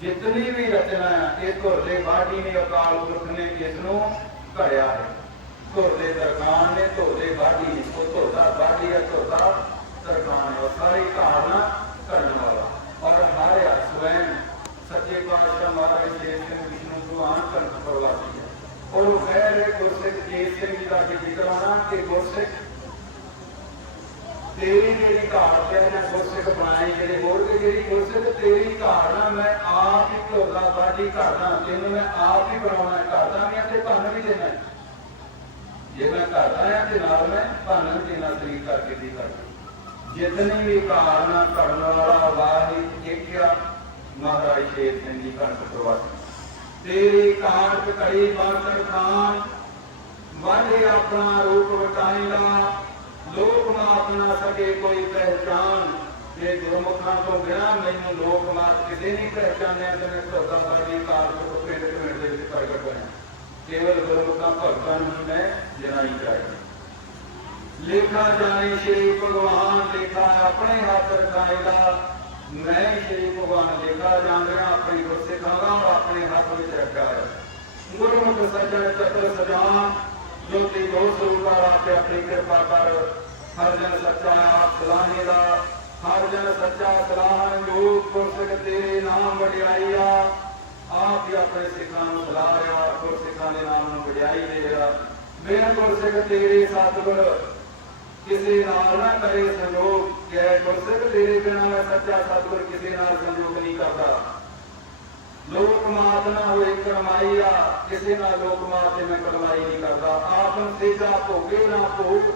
ਜਿਤਨੀ ਵੀ ਰਚਨਾ ਹੈ ਇਹ ਧੁਰ ਦੇ ਨੇ, ਅਕਾਲ ਪੁਰਖ ਨੇ ਇਸ ਨੂੰ ਘੜਿਆ ਹੈ। ਧੁਰ ਦੇ ਨੇ ਧੁਰ ਦੇ ਨੇ। ਉਹ ਧੁਰ ਦਾ ਹੈ ਧੁਰ ਦਾ ਹੈ। ਉਹ ਸਾਰੀ ਕਰਨ ਵਾਲਾ। ਔਰ ਹਰ ਇੱਕ ਸਵੈਮ ਸੱਚੇ ਪਾਤਸ਼ਾਹ ਮਹਾਰਾਜ ਜੀ ਸਿੰਘ ਵਿਸ਼ਨੂੰ ਭਗਵਾਨ ਕੰਠ ਪ੍ਰਵਾਸੀ ਹੈ ਔਰ ਗੁਰਸਿੱਖ ਜੀਤ ਸਿੰਘ ਜੀ ਦਾ ਜ਼ਿਕਰ ਆਣਾ ਕਿ ਗੁਰਸਿੱਖ? ਤੇਰੀ ਜਿਹੜੀ ਘਾਟ ਹੈ ਨਾ ਗੁਰਸਿੱਖ ਬਣਾਈ ਜਿਹੜੇ ਹੋਰ ਕੇ ਜਿਹੜੀ ਗੁਰਸਿੱਖ, ਤੇਰੀ ਘਾਟ ਨਾ ਮੈਂ ਆਪ ਹੀ ਢੋਲਾ ਬਾਡੀ ਕਰਦਾ ਤੈਨੂੰ ਮੈਂ ਆਪ ਹੀ ਬਣਾਉਣਾ ਕਰਦਾ ਮੈਂ ਤੇ ਭੰਨ ਵੀ ਦੇਣਾ। ਜੇ ਮੈਂ ਕਰਦਾ ਹਾਂ ਤੇ ਨਾਲ ਮੈਂ ਭੰਨ ਵੀ ਦੇਣਾ ਸਰੀਰ ਕਰਕੇ ਦੀ ਕਰਦਾ। ਜਿਤਨੀ ਵੀ ਕਾਰਨਾ ਕਰਨ ਵਾਲਾ ਵਾਹਿ ਏਕਿਆ ਮਹਾਰਾਜ ਸ਼ੇਰ ਸਿੰਘ ਜੀ ਕੰਠ ਪ੍ਰਵਾਸੀ ਤੇਰੀ ਕਾਟ ਕੜੀ ਬੰਤਰ ਖਾਨ। ਵਾਢੇ ਆਪਣਾ ਰੂਪ ਵਟਾਈਲਾ ਲੋਕ ਮਾਤ ਨਾ ਸਕੇ ਕੋਈ ਪਹਿਚਾਨ ਜੇ ਗੁਰਮੁਖਾਂ ਤੋਂ ਬਿਨਾ ਮੈਨੂੰ ਲੋਕ ਮਾਤ ਕਿਤੇ ਨਹੀਂ ਪਹਿਚਾਨਿਆ ਤੇ ਮੈਂ ਤੁਹਾਡਾ ਬਾਣੀ ਕਾਲ ਤੋਂ ਪਿੰਡ ਪਿੰਡ ਦੇ ਵਿੱਚ ਪ੍ਰਗਟ ਹੋਇਆ। ਕੇਵਲ ਗੁਰਮੁਖਾਂ ਭਗਤਾਂ ਨੂੰ ਮੈਂ ਜਨਾਈ ਚਾਹੀਦਾ। ਲੇਖਾ ਜਾਣੇ ਸ਼੍ਰੀ ਭਗਵਾਨ, ਲੇਖਾ ਆਪਣੇ ਹੱਥ ਰਖਾਏਗਾ। ਮੈਂ ਸ਼੍ਰੀ ਭਗਵਾਨ ਲੇਖਾ ਜਾਣ ਰਿਹਾ ਆਪਣੀ ਗੁਰਸਿੱਖਾਂ ਦਾ ਔਰ ਆਪਣੇ ਹੱਥ ਵਿੱਚ ਰੱਖਿਆ ਹੈ ਗੁਰਮੁਖ ਸੱਜਣ, ਚੱਕਰ ਸਜਾਨ ਜੋਤੀ ਦੋ ਸਰੂਪਾਰ ਆਪੇ ਆਪਣੀ ਕਿਰਪਾ ਕਰ ਹਰ ਜਨ ਸੱਚਾ ਆਪ ਸਲਾਹੇ ਦਾ। ਹਰ ਜਨ ਸੱਚਾ ਸਲਾਹਨ ਜੋ ਗੁਰਸਿੱਖ ਤੇਰੇ ਨਾਮ ਵਡਿਆਈਆ। ਆਪ ਹੀ ਆਪਣੇ ਸਿੱਖਾਂ ਨੂੰ ਬੁਲਾ ਰਿਹਾ, ਗੁਰਸਿੱਖਾਂ ਦੇ ਨਾਮ ਨੂੰ ਵਡਿਆਈ ਦੇ ਰਿਹਾ। ਮੇਰਾ ਗੁਰਸਿੱਖ ਤੇਰੇ ਸਤਿਗੁਰ ਕਿਸੇ ਨਾਲ ਨਾ ਕਰੇ ਸੰਯੋਗ ਕਿ ਗੁਰਸਿੱਖ ਤੇਰੇ ਬਿਨਾਂ ਮੈਂ ਸੱਚਾ ਸਤਿਗੁਰ ਕਿਸੇ ਨਾਲ ਸੰਯੋਗ ਨਹੀਂ ਕਰਦਾ। ਲੋਕ ਮਾਤ ਨਾ ਹੋਏ ਕਰਮਾਈਆ ਕਿਸੇ ਨਾਲ ਲੋਕ ਮਾਤ ਤੇ ਮੈਂ ਕਰਮਾਈ ਨਹੀਂ ਕਰਦਾ। ਆਤਮ ਸੇਜਾ ਭੋਗੇ ਨਾ ਭੋਗ,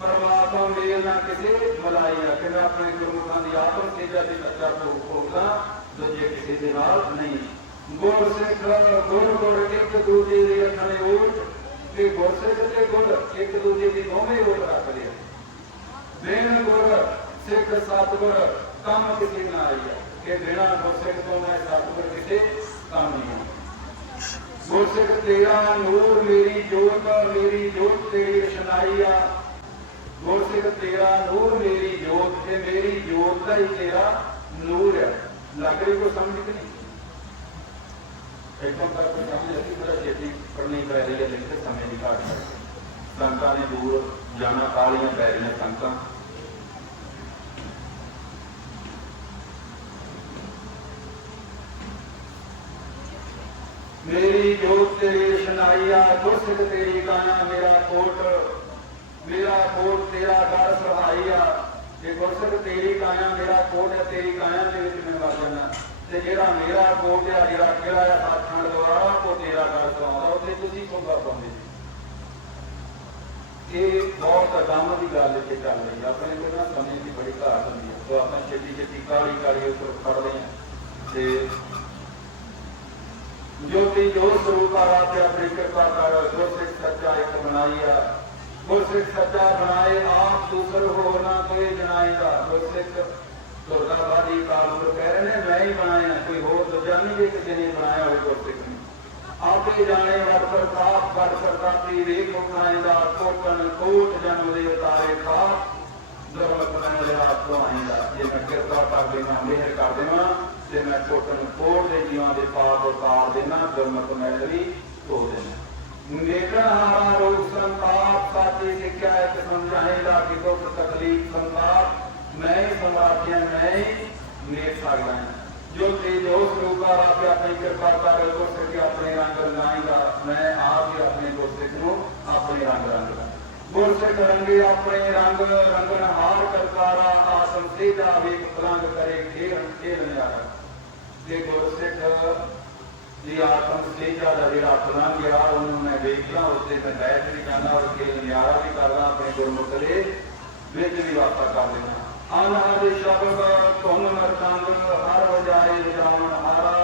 ਪਰਮਾਤਮਾ ਮੇਲ ਨਾ ਕਿਸੇ ਮਲਾਈਆ ਕਿ ਮੈਂ ਆਪਣੇ ਗੁਰਮੁਖਾਂ ਦੀ ਆਤਮ ਸੇਜਾ ਤੇ ਸੱਚਾ ਭੋਗ ਭੋਗਦਾ, ਦੂਜੇ ਕਿਸੇ ਦੇ ਨਾਲ ਨਹੀਂ। ਗੁਰ ਸਿੱਖ, ਗੁਰ ਗੁਰ ਇੱਕ ਦੂਜੇ ਦੇ ਅੱਖਣੇ ਓਟ ਤੇ ਗੁਰ ਤੇ ਗੁਰ, ਇੱਕ ਦੂਜੇ ਦੀ ਦੋਵੇਂ ਓਟ ਰੱਖਦੇ ਆ ਬਿਨ ਗੁਰ, ਸਿੱਖ ਸਤਿਗੁਰ, ਕੰਮ ਕਿਸੇ ਨਾ ਆਈਆ ਕਿ ਬਿਨਾ ਗੁਰਸਿੱਖ ਤੋਂ ਮੈਂ ਸਤਿਗੁਰ ਕਿਸੇ ਕੰਮ ਨਹੀਂ ਆਉਂਦਾ। ਗੁਰਸਿੱਖ ਤੇਰਾ ਨੂਰ ਮੇਰੀ ਜੋਤ ਮੇਰੀ ਜੋਤ ਤੇਰੀ ਰਸ਼ਨਾਈ ਆ। ਗੁਰਸਿੱਖ ਤੇਰਾ ਨੂਰ ਮੇਰੀ ਜੋਤ ਤੇ ਮੇਰੀ ਜੋਤ ਦਾ ਹੀ ਤੇਰਾ ਨੂਰ ਹੈ ਲੱਗ ਰਹੀ ਕੋ ਸਮਝ ਕਿ ਨਹੀਂ? ਇੱਥੋਂ ਤੱਕ ਸਮਝ ਲੱਗੀ ਬੜਾ ਛੇਤੀ ਪੜ੍ਹਨੀ ਪੈ ਰਹੀ ਹੈ ਲੇਕਿਨ ਸਮੇਂ ਦੀ ਘਾਟ ਕਰਕੇ ਸੰਤਾਂ ਨੇ ਦੂਰ ਜਾਣਾ ਕਾਲੀਆਂ ਪੈ ਰਹੀਆਂ ਸੰਤਾਂ। ਮੇਰੀ ਜੋਤ ਤੇਰੀ ਰਸ਼ਨਾਈਆ ਗੁਰਸਿੱਖ ਤੇਰੀ ਕਾਇਆ ਮੇਰਾ ਕੋਟ ਮੇਰਾ ਕੋਟ ਤੇਰਾ ਘਰ ਸਹਾਈਆ। ਜੇ ਗੁਰਸਿੱਖ ਤੇਰੀ ਕਾਇਆ ਮੇਰਾ ਕੋਟ ਹੈ, ਤੇਰੀ ਕਾਇਆ ਦੇ ਵਿੱਚ ਮੈਂ ਵਸ ਜਾਣਾ ਤੇ ਜਿਹੜਾ ਮੇਰਾ ਕੋਟ ਹੈ, ਜਿਹੜਾ ਕਿਹੜਾ ਹੈ, ਸਾਥਾਂ ਦੁਆਰਾ ਕੋ ਤੇਰਾ ਘਰ ਸਹਾਉਂਦਾ। ਉੱਥੇ ਤੁਸੀਂ ਸੋਗਾ ਪਾਉਂਦੇ ਇਹ ਬਹੁਤ ਦਮ ਦੀ ਗੱਲ ਇੱਥੇ ਚੱਲ ਰਹੀ ਹੈ ਆਪਣੇ ਕੋਲ ਨਾ ਸਮੇਂ ਦੀ ਬੜੀ ਘਾਟ ਹੁੰਦੀ ਹੈ ਸੋ ਆਪਾਂ ਛੇਤੀ ਛੇਤੀ ਕਾਲੀ ਕਾਲੀ ਉੱਪਰ ਫੜਦੇ ਹਾਂ ਤੇ ਜੋਤੀ ਜੋ ਸਰੂਪ ਆ ਤੇ ਆਪਣੀ ਕਿਰਪਾ ਕਰ, ਗੁਰਸਿੱਖ ਸੱਚਾ ਇੱਕ ਬਣਾਈਆ ਗੁਰਸਿੱਖ ਸੱਚਾ ਬਣਾਏ, ਆਪ ਦੂਸਰ ਹੋ ਨਾ ਕੋਈ ਜਨਾਈਦਾ ਗੁਰਸਿੱਖ ਦੁਰਗਾ ਬਾਦੀ ਕਾਲਪੁਰ ਕਹਿ ਰਹੇ ਨੇ, ਮੈਂ ਹੀ ਬਣਾਇਆ। ਕੋਈ ਹੋਰ ਦੂਜਾ ਨਹੀਂ ਵੀ ਕਿਸੇ ਨੇ ਬਣਾਇਆ ਹੋਵੇ ਗੁਰਸਿੱਖ ਨੇ। ਆਪੇ ਜਾਣੇ ਵਰ ਪ੍ਰਤਾਪ ਵਰ ਪ੍ਰਤਾਪੀ ਵੇਖ ਉਪਾਇਦਾ ਕੋਟਨ ਕੋਟ ਜਨਮ ਦੇ ਉਤਾਰੇ ਖਾਪ ਦੁਰਮਤ ਮੈਂ ਲਿਆ ਤੋਂ ਆਈਦਾ ਜੇ ਮੈਂ ਕਿਰਪਾ ਕਰ ਦੇਵਾਂ, ਮਿਹਰ ਕਰ ਦੇਵਾਂ, ਤੇ ਮੈਂ ਕੋਟਨ ਕੋਟ ਦੇ ਜੀਵਾਂ ਦੇ ਪਾਪ ਉਤਾਰ ਦੇਣਾ ਦੁਰਮਤ ਮੈਂ ਵੀ ਧੋ ਦੇਣਾ। ਮੇਰਾ ਹਾਰਾ ਰੋਗ ਸੰਤਾਪ, ਸਾਚੀ ਸਿੱਖਿਆ ਇੱਕ ਸਮਝਾਏਗਾ ਕਿ ਦੁੱਖ ਤਕਲੀਫ ਸੰਤਾਪ, ਮੈਂ ਹੀ ਸੰਵਾਰਖਿਆ ਮੈਂ ਹੀ ਮੇਰ ਸਕਦਾ ਹਾਂ ਜੋ ਤੇ ਜੋ ਸਰੂਪਾ ਆਪੇ ਆਪਣੀ ਕਿਰਪਾ ਕਰ ਗੁਰਸਿੱਖ ਆਪਣੇ ਰੰਗ ਰੰਗਾਏਗਾ ਮੈਂ ਆਪ ਹੀ ਆਪਣੇ ਗੁਰਸਿੱਖ ਨੂੰ ਆਪਣੇ ਰੰਗ ਰੰਗਦਾ ਗੁਰਸਿੱਖ ਰੰਗੇ ਆਪਣੇ ਰੰਗ, ਰੰਗਨ ਹਾਰ ਕਰਤਾਰਾ ਆਸਮ ਸੇਜਾ ਵੇਖ ਪਲੰਗ ਕਰੇ ਖੇਲ ਖੇਲ ਨਿਆਰਾ ਤੇ ਗੁਰਸਿੱਖ ਦੀ ਆਤਮ ਸੇਜਾ ਦਾ ਜਿਹੜਾ ਪਲੰਗ ਆ ਉਹਨੂੰ ਮੈਂ ਵੇਖਦਾ ਉੱਤੇ ਮੈਂ ਬੈਠ ਵੀ ਜਾਂਦਾ ਔਰ ਖੇਲ ਨਿਆਰਾ ਵੀ ਕਰਦਾ, ਆਪਣੇ ਗੁਰਮੁਖ ਦੇ ਵਿੱਚ ਵੀ ਵਾਸਾ ਕਰ ਦੇਣਾ ਆਨੰਦ ਦੇ ਸ਼ਬਦ ਧੁਨ ਮਰਤੰਗ ਹਰ ਵਜਾਏ ਜਾਣ ਹਾਰਾ।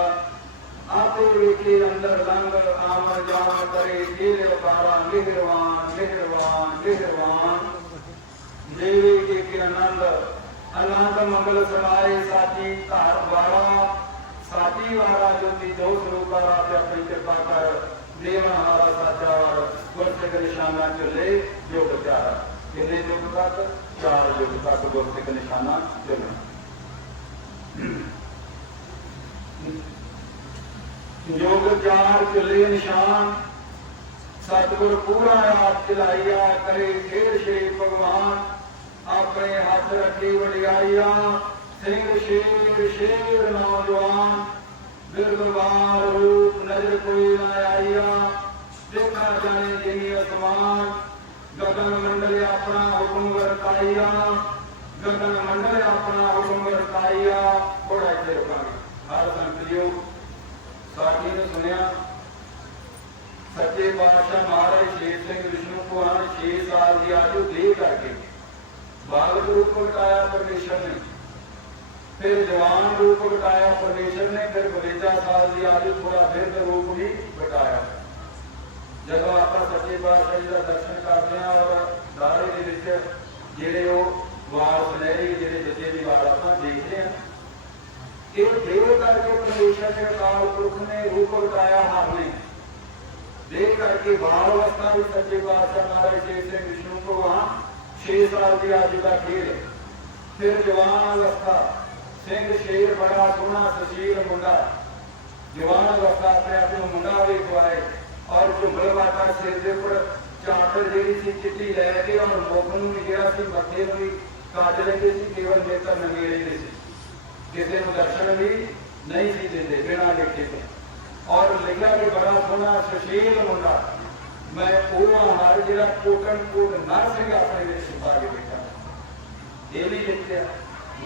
ਆਪੇ ਵੇਖੇ ਅੰਦਰ ਲੰਗ ਆਮਰ ਜਾਣ ਕਰੇ ਜੀਲੇ ਉਤਾਰਾ ਮਿਹਰਵਾਨ ਮਿਹਰਵਾਨ ਮਿਹਰਵਾਨ ਦੇਵੇ ਕੇ ਕੇ ਆਨੰਦ ਆਨੰਦ ਮੰਗਲ ਸਮਾਏ ਸਾਚੀ ਧਾਰ ਵਾਲਾ। ਸਾਚੀ ਵਾਲਾ ਜੋਤੀ ਜੋ ਸਰੂਪਾ ਰਾਤ ਆਪਣੀ ਕਿਰਪਾ ਕਰ ਦੇਵਨ ਹਾਰਾ ਸਾਚਾ ਵਾਰ, ਗੁਰਸਿੱਖ ਨਿਸ਼ਾਨਾ ਚੱਲੇ ਜੋ ਵਿਚਾਰਾ ਚਾਰ ਯੁੱਗ ਤੱਕ ਗੁਰਸਿੱਖ ਨਿਸ਼ਾਨਾ ਚੱਲਣਾ ਜੋਗ ਚਾਰ ਚੁੱਲੇ ਨਿਸ਼ਾਨ, ਸਤਿਗੁਰ ਪੂਰਾ ਆਪ ਚਲਾਈਆ ਕਰੇ ਖੇਡ ਸ਼੍ਰੀ ਭਗਵਾਨ, ਆਪਣੇ ਹੱਥ ਰੱਖੀ ਵਡਿਆਈਆ, ਸਿੰਘ ਸ਼ੇਰ ਸ਼ੇਰ ਨੌਜਵਾਨ, ਬਿਰਦਵਾਰ ਰੂਪ ਨਜ਼ਰ ਕੋਈ ਨਾ ਆਈਆ, ਦੇਖਾ ਜਾਣੇ ਜਿਨੀ ਅਸਮਾਨ ਗਗਨ ਮੰਡਲ ਆਪਣਾ ਹੁਕਮ ਵਰਤਾਈਆ ਗਗਨ ਮੰਡਲ ਆਪਣਾ ਹੁਕਮ ਵਰਤਾਈਆ ਥੋੜਾ ਇੱਥੇ ਰੁਕਾਂਗੇ। ਹਰ ਸੰਤਿਓ, ਸਾਡੀ ਨੇ ਸੁਣਿਆ। ਸੱਚੇ ਪਾਤਸ਼ਾਹ ਮਹਾਰਾਜ ਸ਼ੇਰ ਸਿੰਘ ਵਿਸ਼ਨੂੰ ਭਗਵਾਨ 6 ਸਾਲ ਦੀ ਆਜੂ ਦੇ ਕਰਕੇ ਬਾਲਕ ਰੂਪ ਪ੍ਰਗਟਾਇਆ ਪਰਮੇਸ਼ਰ ਨੇ। ਫਿਰ ਜਵਾਨ ਰੂਪ ਪ੍ਰਗਟਾਇਆ ਪਰਮੇਸ਼ਰ ਨੇ, ਫਿਰ 52 ਸਾਲ ਦੀ ਆਯੂ ਪੂਰਾ ਬਿਰਧ ਰੂਪ ਵੀ ਪ੍ਰਗਟਾਇਆ ਜਦੋਂ ਆਪਾਂ ਸੱਚੇ ਪਾਤਸ਼ਾਹ ਜੀ ਦਾ ਦਰਸ਼ਨ ਕਰਦੇ ਹਾਂ ਔਰ ਦਾਰੇ ਦੇ ਵਿੱਚ ਜਿਹੜੇ ਉਹ ਵਾਲ ਸੁਨਹਿਰੀ ਜਿਹੜੇ ਬੱਚੇ ਦੀ ਵਾਲ ਆਪਾਂ ਦੇਖਦੇ ਹਾਂ ਇਹ ਦੇਵ ਕਰਕੇ ਪਰਮੇਸ਼ਰ ਦੇ ਅਕਾਲ ਪੁਰਖ ਨੇ ਰੂਪ ਪ੍ਰਗਟਾਇਆ ਹਰ ਨੇ ਦੇਖ ਕਰਕੇ ਬਾਲ ਅਵਸਥਾ ਵਿੱਚ ਸੱਚੇ ਪਾਤਸ਼ਾਹ ਮਹਾਰਾਜ ਸ਼ੇਰ ਸਿੰਘ ਵਿਸ਼ਨੂੰ ਭਗਵਾਨ 6 ਸਾਲ ਦੀ ਆਯੂ ਦਾ ਖੇਡ ਫਿਰ ਜਵਾਨ ਅਵਸਥਾ ਸਿੰਘ ਸ਼ੇਰ ਬੜਾ ਸੋਹਣਾ ਸੁਸ਼ੀਲ ਮੁੰਡਾ ਜਵਾਨ ਅਵਸਥਾ ਆਪਣੇ ਆਪ ਨੂੰ ਮੁੰਡਾ ਵੀ ਖਵਾਏ ਔਰ ਝੁੰਬਲ ਵਾਟਾ ਸਿਰ ਦੇ ਉੱਪਰ ਚਾਦਰ ਜਿਹੜੀ ਸੀ, ਚਿੱਟੀ ਲੈ ਕੇ ਔਰ ਮੁਖ ਨੂੰ ਜਿਹੜਾ ਸੀ, ਮੱਥੇ ਨੂੰ ਵੀ ਕੱਢ ਲੈਂਦੇ ਸੀ, ਕੇਵਲ ਨੇਤਰ ਨੰਗੇ ਰਹਿੰਦੇ ਸੀ। ਕਿਸੇ ਨੂੰ ਦਰਸ਼ਨ ਵੀ ਨਹੀਂ ਸੀ ਦਿੰਦੇ, ਬਿਨਾਂ ਦੇਖੇ ਤੋਂ। ਔਰ ਲਿਖਿਆ ਵੀ ਬੜਾ ਸੋਹਣਾ, ਸੁਸ਼ੀਲ ਮੁੰਡਾ। ਮੈਂ ਉਹ ਹਰ ਜਿਹੜਾ ਕੋਟਨ ਕੋਟ ਨਰ ਸਿੰਘ ਆਪਣੇ ਵਿੱਚ ਛੁਪਾ ਕੇ ਬੈਠਾ ਇਹ ਵੀ ਲਿਖਿਆ।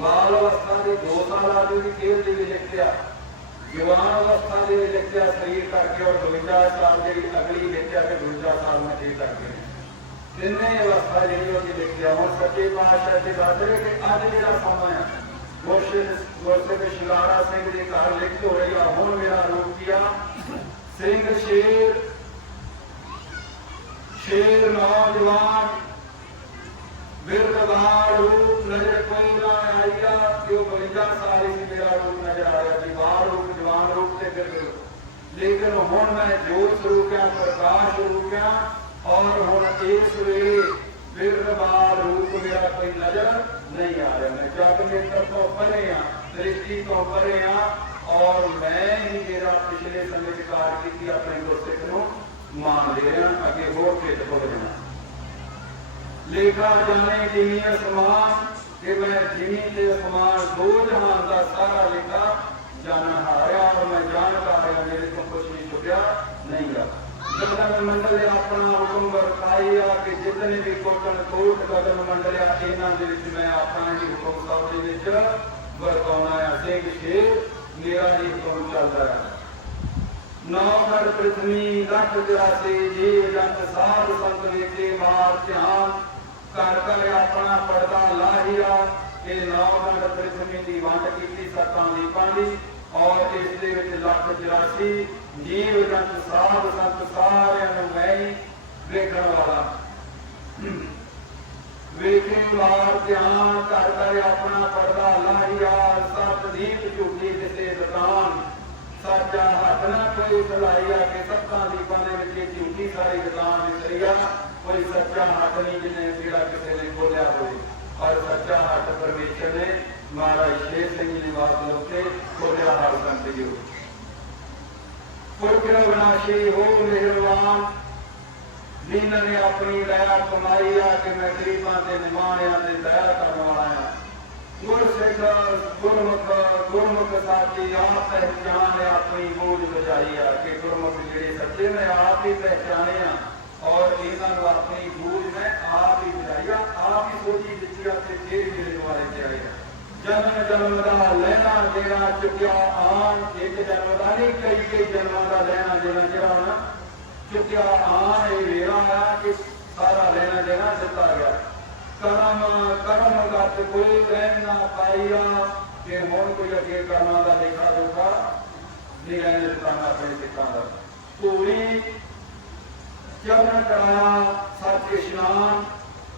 ਬਾਲ ਅਵਸਥਾ ਦੇ 2 ਸਾਲ ਆਦਿ ਦੀ ਖੇਡ ਦੇ ਵੀ ਲਿਖਿਆ। ਜਵਾਨ ਅਵਸਥਾ ਦੇ ਵਿੱਚ ਲਿਖਿਆ ਸਰੀਰ ਕਰਕੇ ਔਰ 52 ਸਾਲ ਜਿਹੜੀ ਅਗਲੀ ਲਿਖਿਆ ਕਿ 52 ਸਾਲ ਮੈਂ ਖੇਡ ਕਰਕੇ ਤਿੰਨੇ ਅਵਸਥਾ ਜਿਹੜੀ ਉਹ ਲਿਖਿਆ ਹੁਣ ਸੱਚੇ ਪਾਤਸ਼ਾਹ ਦੇ ਬਾਰੇ ਕਿ ਅੱਜ ਜਿਹੜਾ ਸਮਾਂ ਹੈ ਗੁਰਸ਼ਿਲ ਗੁਰਸਿੱਖ ਸ਼ਿਲਾਰਾ ਸਿੰਘ ਦੇ ਘਰ ਲਿਖਤ ਹੋਏਗਾ ਹੁਣ ਮੇਰਾ ਰੂਪ ਕੀਆ ਸਿੰਘ ਸ਼ੇਰ ਸ਼ੇਰ ਨੌਜਵਾਨ ਬਿਰਦਵਾਰ ਰੂਪ ਨਜ਼ਰ ਕੋਈ ਨਾ ਆਇਆ ਕਿ ਉਹ 52 ਸਾਲ ਸੀ ਮੇਰਾ ਰੂਪ ਨਜ਼ਰ ਆ ਰਿਹਾ ਸੀ ਬਾਹਰ ਰੂਪ ਜਵਾਨ ਰੂਪ ਤੇ ਬਿਰਦ ਰੂਪ। ਲੇਕਿਨ ਹੁਣ ਮੈਂ ਜੋਤ ਰੂਪ ਆ ਪ੍ਰਕਾਸ਼ ਰੂਪ ਆ ਔਰ ਹੁਣ ਇਸ ਵੇਲੇ ਬਿਰਦਵਾਰ ਰੂਪ ਮੇਰਾ ਕੋਈ ਨਜ਼ਰ ਨਹੀਂ ਆ ਰਿਹਾ ਮੈਂ ਜਗ ਨੇਤਰ ਤੋਂ ਪਰੇ ਆ ਦ੍ਰਿਸ਼ਟੀ ਤੋਂ ਪਰੇ ਆ ਔਰ ਮੈਂ ਹੀ ਜਿਹੜਾ ਪਿਛਲੇ ਸਮੇਂ ਚ ਕਾਰ ਕੀਤੀ ਆਪਣੇ ਗੁਰਸਿੱਖ ਨੂੰ ਮਾਨ ਦੇ ਰਿਹਾ, ਅੱਗੇ ਹੋਰ ਖੇਤ ਲੇਖਾ ਜਾਣੇ ਜਿਨੀ ਅਸਮਾਨ ਕਿ ਮੈਂ ਜਿਨੀ ਤੇ ਅਸਮਾਨ ਦੋ ਜਹਾਨ ਦਾ ਸਾਰਾ ਲੇਖਾ ਜਾਣ ਹਾਰਿਆ ਔਰ ਮੈਂ ਜਾਣਦਾ ਹਾਂ ਮੇਰੇ ਤੋਂ ਕੁਝ ਨਹੀਂ ਛੁੱਟਿਆ ਨਹੀਂਗਾ ਗਗਨ ਮੰਡਲ ਆਪਣਾ ਹੁਕਮ ਵਰਤਾਇਆ ਕਿ ਜਿਤਨੇ ਵੀ ਕੋਟਨ ਕੋਟ ਗਗਨ ਮੰਡਲਿਆ, ਇਹਨਾਂ ਦੇ ਵਿੱਚ ਮੈਂ ਆਪਣਾ ਹੀ ਹੁਕਮ ਸਭ ਦੇ ਵਿੱਚ ਵਰਤਾਉਣਾ ਹੈ ਸਿੰਘ ਸ਼ੇਰ, ਮੇਰਾ ਹੀ ਹੁਕਮ ਚੱਲਦਾ ਹੈ ਨੌ ਕਰ ਪ੍ਰਥਮੀ ਲੱਖ ਜਰਾਸੇ ਜੀਵ ਜੰਤ ਸਾਧ ਸੰਤ ਵੇਖੇ ਮਾਰ ਧਿਆਨ ਕਰ ਕਰ ਆਪਣਾ ਪਰਦਾ ਲਾਹਿਆ। ਇਹ ਨੌ ਕਰ ਪ੍ਰਥਮੀ ਦੀ ਵੰਡ ਕੀਤੀ ਸਤਾਂ ਦੀ ਪਾਣੀ ਔਰ ਇਸ ਦੇ ਵਿੱਚ ਲੱਖ 84 ਜੀਵ ਜੰਤ ਸਾਧ ਸੰਤ ਸਾਰਿਆਂ ਨੂੰ ਮੈਂ ਹੀ ਵੇਖਣ ਵਾਲਾ। ਵੇਖੇ ਮਾਰ ਧਿਆਨ ਕਰ ਕਰ ਆਪਣਾ ਪਰਦਾ ਲਾਹਿਆ ਸਤ ਦੀਪ ਝੂਠੀ ਦਿਸੇ ਦਤਾਨ ਸਾਚਾ ਹੱਥ ਨਾ ਕੋਈ ਸਲਾਈਆ ਕਿ ਸੱਤਾਂ ਦੀਪਾਂ ਦੇ ਵਿੱਚ ਇਹ ਸਾਰੀ ਦੁਕਾਨ ਵਿਸਰੀਆ ਕੋਈ ਸੱਚਾ ਹੱਥ ਨਹੀਂ ਜਿਹਨੇ ਜਿਹੜਾ ਕਿਸੇ ਨੇ ਖੋਲਿਆ ਹੋਵੇ। ਔਰ ਸੱਚਾ ਹੱਥ ਪਰਮੇਸ਼ਰ ਨੇ ਮਹਾਰਾਜ ਸ਼ੇਰ ਸਿੰਘ ਜੀ ਦੀ ਬਾਤ ਨੂੰ ਕੇ ਖੋਲਿਆ ਪੁਰਖ ਵਿਨਾਸ਼ੀ ਹੋ ਮਿਹਰਬਾਨ ਜਿਨ੍ਹਾਂ ਨੇ ਆਪਣੀ ਦਇਆ ਕਮਾਈ ਆ ਕਿ ਮੈਂ ਗਰੀਬਾਂ ਤੇ ਨਿਮਾਣਿਆਂ ਤੇ ਦਇਆ ਕਰਨ ਵਾਲਾ ਆ ਗੁਰਸਿੱਖ ਗੁਰਮੁਖ ਗੁਰਮੁਖ ਸਾਚੀ ਆਪ ਪਹਿਚਾਨ ਆਪਣੀ ਬੋਝ ਬਜਾਈ ਆ ਕਿ ਗੁਰਮੁਖ ਜਿਹੜੇ ਸੱਚੇ ਨੇ ਆਪ ਹੀ ਪਹਿਚਾਨੇ ਆ ਔਰ ਇਹਨਾਂ ਨੂੰ ਆਪਣੀ ਬੋਝ ਮੈਂ ਆਪ ਹੀ ਬਜਾਈ ਆ ਆਪ ਹੀ ਸੋਚੀ ਦਿੱਤੀ ਆ ਤੇ ਫੇਰ ਮੇਰੇ ਦੁਆਰੇ ਤੇ ਆਏ ਜਨਮ ਜਨਮ ਦਾ ਲੈਣਾ ਦੇਣਾ ਚੁੱਕਿਆ ਆਨ ਇੱਕ ਜਨਮ ਦਾ ਨਹੀਂ, ਕਈ ਕਈ ਜਨਮਾਂ ਦਾ ਲੈਣਾ ਦੇਣਾ ਜਿਹੜਾ ਚੁੱਕਿਆ ਆਨ ਇਹ ਵੇਰਾ ਆ ਕਿ ਸਾਰਾ ਲੈਣਾ ਦੇਣਾ ਦਿੱਤਾ ਗਿਆ। ਕਰਮ ਕਰਮ ਦਾ ਤੇ ਕੋਈ ਰਹਿਣ ਨਾ ਕਿ ਹੁਣ ਕੋਈ ਅੱਗੇ ਕਰਮਾਂ ਦਾ ਲੇਖਾ ਜੋਖਾ ਨਹੀਂ ਰਹਿਣ ਦਿੱਤਾ ਨਾ ਆਪਣੇ ਸਿੱਖਾਂ ਦਾ। ਪੂਰੀ ਚਰਨ ਕਰਾਇਆ, ਸੱਚ ਇਸ਼ਨਾਨ,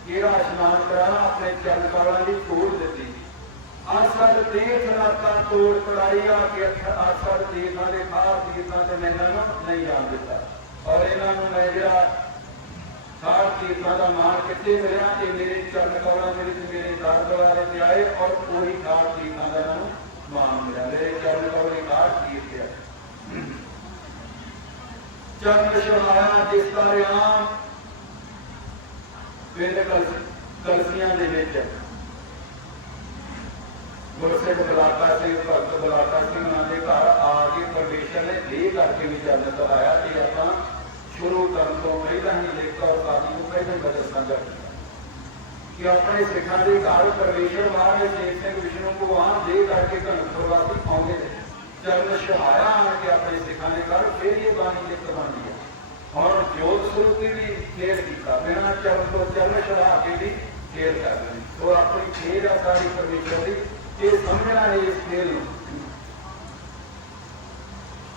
ਕਿਹੜਾ ਇਸ਼ਨਾਨ ਕਰਾਇਆ, ਆਪਣੇ ਚਰਨ ਕਰਾਂ ਦੀ ਛੋੜ ਦਿੱਤੀ। ਆਸਰ ਤੀਰਥ ਨਾਤਾ ਤੋੜ ਕਰਾਈਆ ਕਿ ਆਸਰ ਤੀਰਥਾਂ ਦੇ ਖਾਰ ਤੀਰਥਾਂ ਤੇ ਮੈਂ ਨੂੰ ਨਹੀਂ ਜਾਣ ਦਿੱਤਾ। ਔਰ ਇਹਨਾਂ ਨੂੰ ਮੈਂ ਜਿਹੜਾ ਸਾਰ ਤੀਰਥਾਂ ਦਾ ਮਾਣ ਕਿੱਥੇ ਮਿਲਿਆ ਕਿ ਮੇਰੇ ਚਰਨ ਕੌਲਾਂ ਦੇ ਵਿੱਚ ਮੇਰੇ ਦਰ ਦੁਆਰੇ ਤੇ ਆਏ ਔਰ ਉਹੀ ਖਾਰ ਤੀਰਥਾਂ ਦਾ ਇਹਨਾਂ ਨੂੰ ਮਾਣ ਮਿਲਿਆ। ਮੇਰੇ ਚਰਨ ਕੌਲੇ ਖਾਰ ਤੀਰਥ ਆ ਚਰਨ ਸ਼ਹਾਇਆ ਜਿਸ ਦਾ ਰਿਆਮ ਪਿੰਡ ਕਲਸ ਕਲਸੀਆਂ ਦੇ ਵਿੱਚ ਗੁਰਸਿੱਖ ਬਲਾਕਾ ਸਿੰਘ ਭਗਤ ਬਲਾਕਾ ਸਿੰਘ ਉਹਨਾਂ ਦੇ ਘਰ ਆ ਕੇ ਪਰਮੇਸ਼ਰ ਨੇ ਦੇ ਕਰਕੇ ਵੀ ਚਰਨ ਚਲਾਇਆ ਤੇ ਆਪਾਂ ਸ਼ੁਰੂ ਕਰਨ ਤੋਂ ਪਹਿਲਾਂ ਹੀ ਲੇਖਾ ਔਰ ਸਾਥੀ ਨੂੰ ਪਹਿਲਾਂ ਹੀ ਬਦਲ ਸਾਂਝਾ ਕੀਤਾ ਕਿ ਆਪਣੇ ਸਿੱਖਾਂ ਦੇ ਘਰ ਪਰਮੇਸ਼ਰ ਮਹਾਰਾਜ ਸ਼ੇਖ ਸਿੰਘ ਵਿਸ਼ਨੂੰ ਭਗਵਾਨ ਦੇ ਕਰਕੇ ਘਨਪੁਰ ਵਾਸੀ ਆਉਂਦੇ ਨੇ ਚਰਨ ਸ਼ਹਾਇਆ ਆਣ ਕੇ ਆਪਣੇ ਸਿੱਖਾਂ ਦੇ ਘਰ ਫਿਰ ਇਹ ਬਾਣੀ ਲਿਖਤ ਬਣਦੀ ਹੈ ਔਰ ਜੋਤ ਸਰੂਪੀ ਵੀ ਫੇਰ ਕੀਤਾ ਬਿਨਾਂ ਚਰਨ ਤੋਂ ਚਰਨ ਸ਼ਹਾ ਕੇ ਵੀ ਫੇਰ ਕਰ ਲਈ ਸੋ ਆਪਣੀ ਫੇਰ ਆ ਸਾਰੀ ਪਰਮੇਸ਼ਰ ਦੀ ਇਹ ਸਮਝਣਾ ਹੈ ਇਸ ਫੇਰ ਨੂੰ।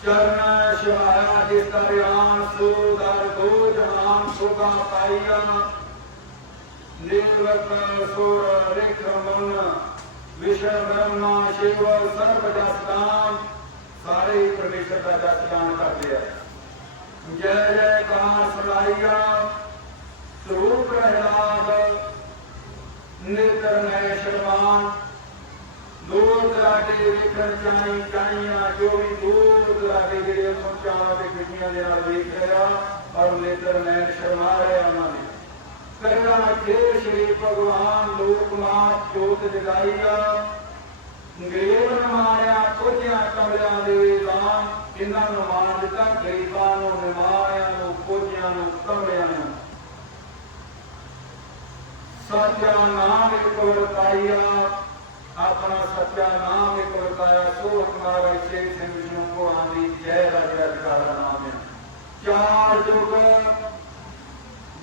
ਚਰਨ ਸ਼ਹਾਇਆ ਜਿਸ ਤਰਿਆਨ ਸੋ ਦਰ ਦੋ ਜਹਾਨ ਸੋਗਾ ਪਾਈਆ। ਨਿਰਵਤ ਸੁਰ ਰਿਖ ਵਿਸ਼ਵ ਬ੍ਰਹਮਾ ਸ਼ਿਵ ਸਰਬ ਜਸਤਾਨ ਸਾਰੇ ਪਰਮੇਸ਼ਰ ਦਾ ਜਸਤਾਨ ਕਰਦੇ ਆ। ਜੈ ਜੈਕਾਰ ਸੁਣਾਈਆ ਸਰੂਪ ਰਹਿਲਾਦ ਨਿਤਰ ਨੈ ਸ਼ਰਮਾਨ। ਦੂਰ ਦਰਾਡੇ ਵੇਖਣ ਚਾਹੀ ਚਾਹੀਆਂ ਜੋ ਵੀ ਦੂਰ ਦਰਾਡੇ ਜਿਹੜੇ ਸੋਚਾਂ ਤੇ ਖੁਸ਼ੀਆਂ ਦੇ ਨਾਲ ਵੇਖ ਰਿਹਾ ਔਰ ਨੇਤਰ ਨੈਣ ਸ਼ਰਮਾ ਰਿਹਾ ਉਹਨਾਂ ਦੇ। ਕਰਨਾ ਖੇਰ ਸ਼੍ਰੀ ਭਗਵਾਨ ਲੋਕ ਜੋਤ ਜਗਾਈਆ। ਗਰੀਬ ਨੂੰ ਕੋਝਿਆਂ ਕਮਲਿਆਂ ਦੇ ਦਾਨ। ਇਹਨਾਂ ਨੂੰ ਮਾਰ ਦਿੱਤਾ, ਗਰੀਬਾਂ ਨੂੰ ਨਿਮਾਰਿਆਂ ਨੂੰ ਕੋਝਿਆਂ ਨੂੰ, ਕਮਲਿਆਂ ਨੂੰ। ਸੱਚਾ ਨਾਮ ਇੱਕ ਵਰਤਾਈਆ ਆਪਣਾ ਸੱਚਾ ਨਾਮ ਇੱਕ ਵਰਤਾਇਆ ਸੋ ਹਮਾਰਾ ਸ਼ੇਖ ਸਿੰਘ ਜੀ ਕੋ ਆਂਦੀ ਜੈ ਰਾਜਾ ਜਗਾਰਾ ਨਾਮ ਹੈ। ਚਾਰ ਜੁਗ,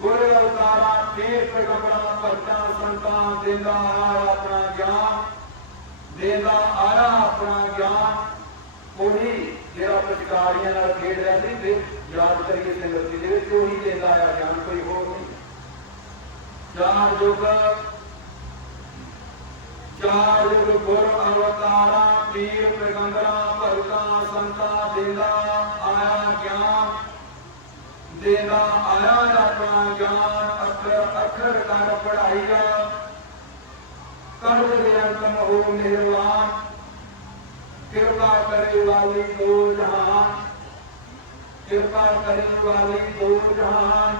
ਗੁਰੇ ਅਵਤਾਰਾ ਪੀਰ ਪੈਗੰਬਰਾਂ, ਭਗਤਾਂ, ਸੰਤਾਂ, ਦਿੰਦਾ ਆਇਆ ਆਪਣਾ ਗਿਆਨ, ਦਿੰਦਾ ਆਇਆ ਆਪਣਾ ਗਿਆਨ। ਉਹੀ ਜਿਹੜਾ ਪਟਕਾਰੀਆਂ ਨਾਲ ਖੇਡ ਰਿਹਾ ਸੀ, ਤੇ ਯਾਦ ਕਰੀਏ ਸੰਗਤੀ ਦੇ ਵਿੱਚ ਉਹੀ ਦਿੰਦਾ ਆਇਆ ਗਿਆਨ, ਕੋਈ ਹੋਰ ਨਹੀਂ। ਚਾਰ ਜੁਗ ਚਾਰ ਜੁਗ ਗੁਰ ਅਵਤਾਰਾ ਪੀਰ ਪੈਗੰਬਰਾਂ, ਭਗਤਾਂ, ਸੰਤਾਂ, ਦਿੰਦਾ ਆਇਆ ਗਿਆਨ, ਦੇਦਾ ਆਇਆ ਆਪਣਾ ਗਿਆਨ, ਅੱਖਰ ਅੱਖਰ ਕਰ ਪੜਾਈਆ ਕਰਦ ਦੇ ਅੰਤਮ ਹੋ ਮਿਹਰਬਾਨ ਕਿਰਪਾ ਕਰੇ ਵਾਲੀ ਦੋ ਜਹਾਨ, ਕਿਰਪਾ ਕਰੇ ਵਾਲੀ ਦੋ ਜਹਾਨ।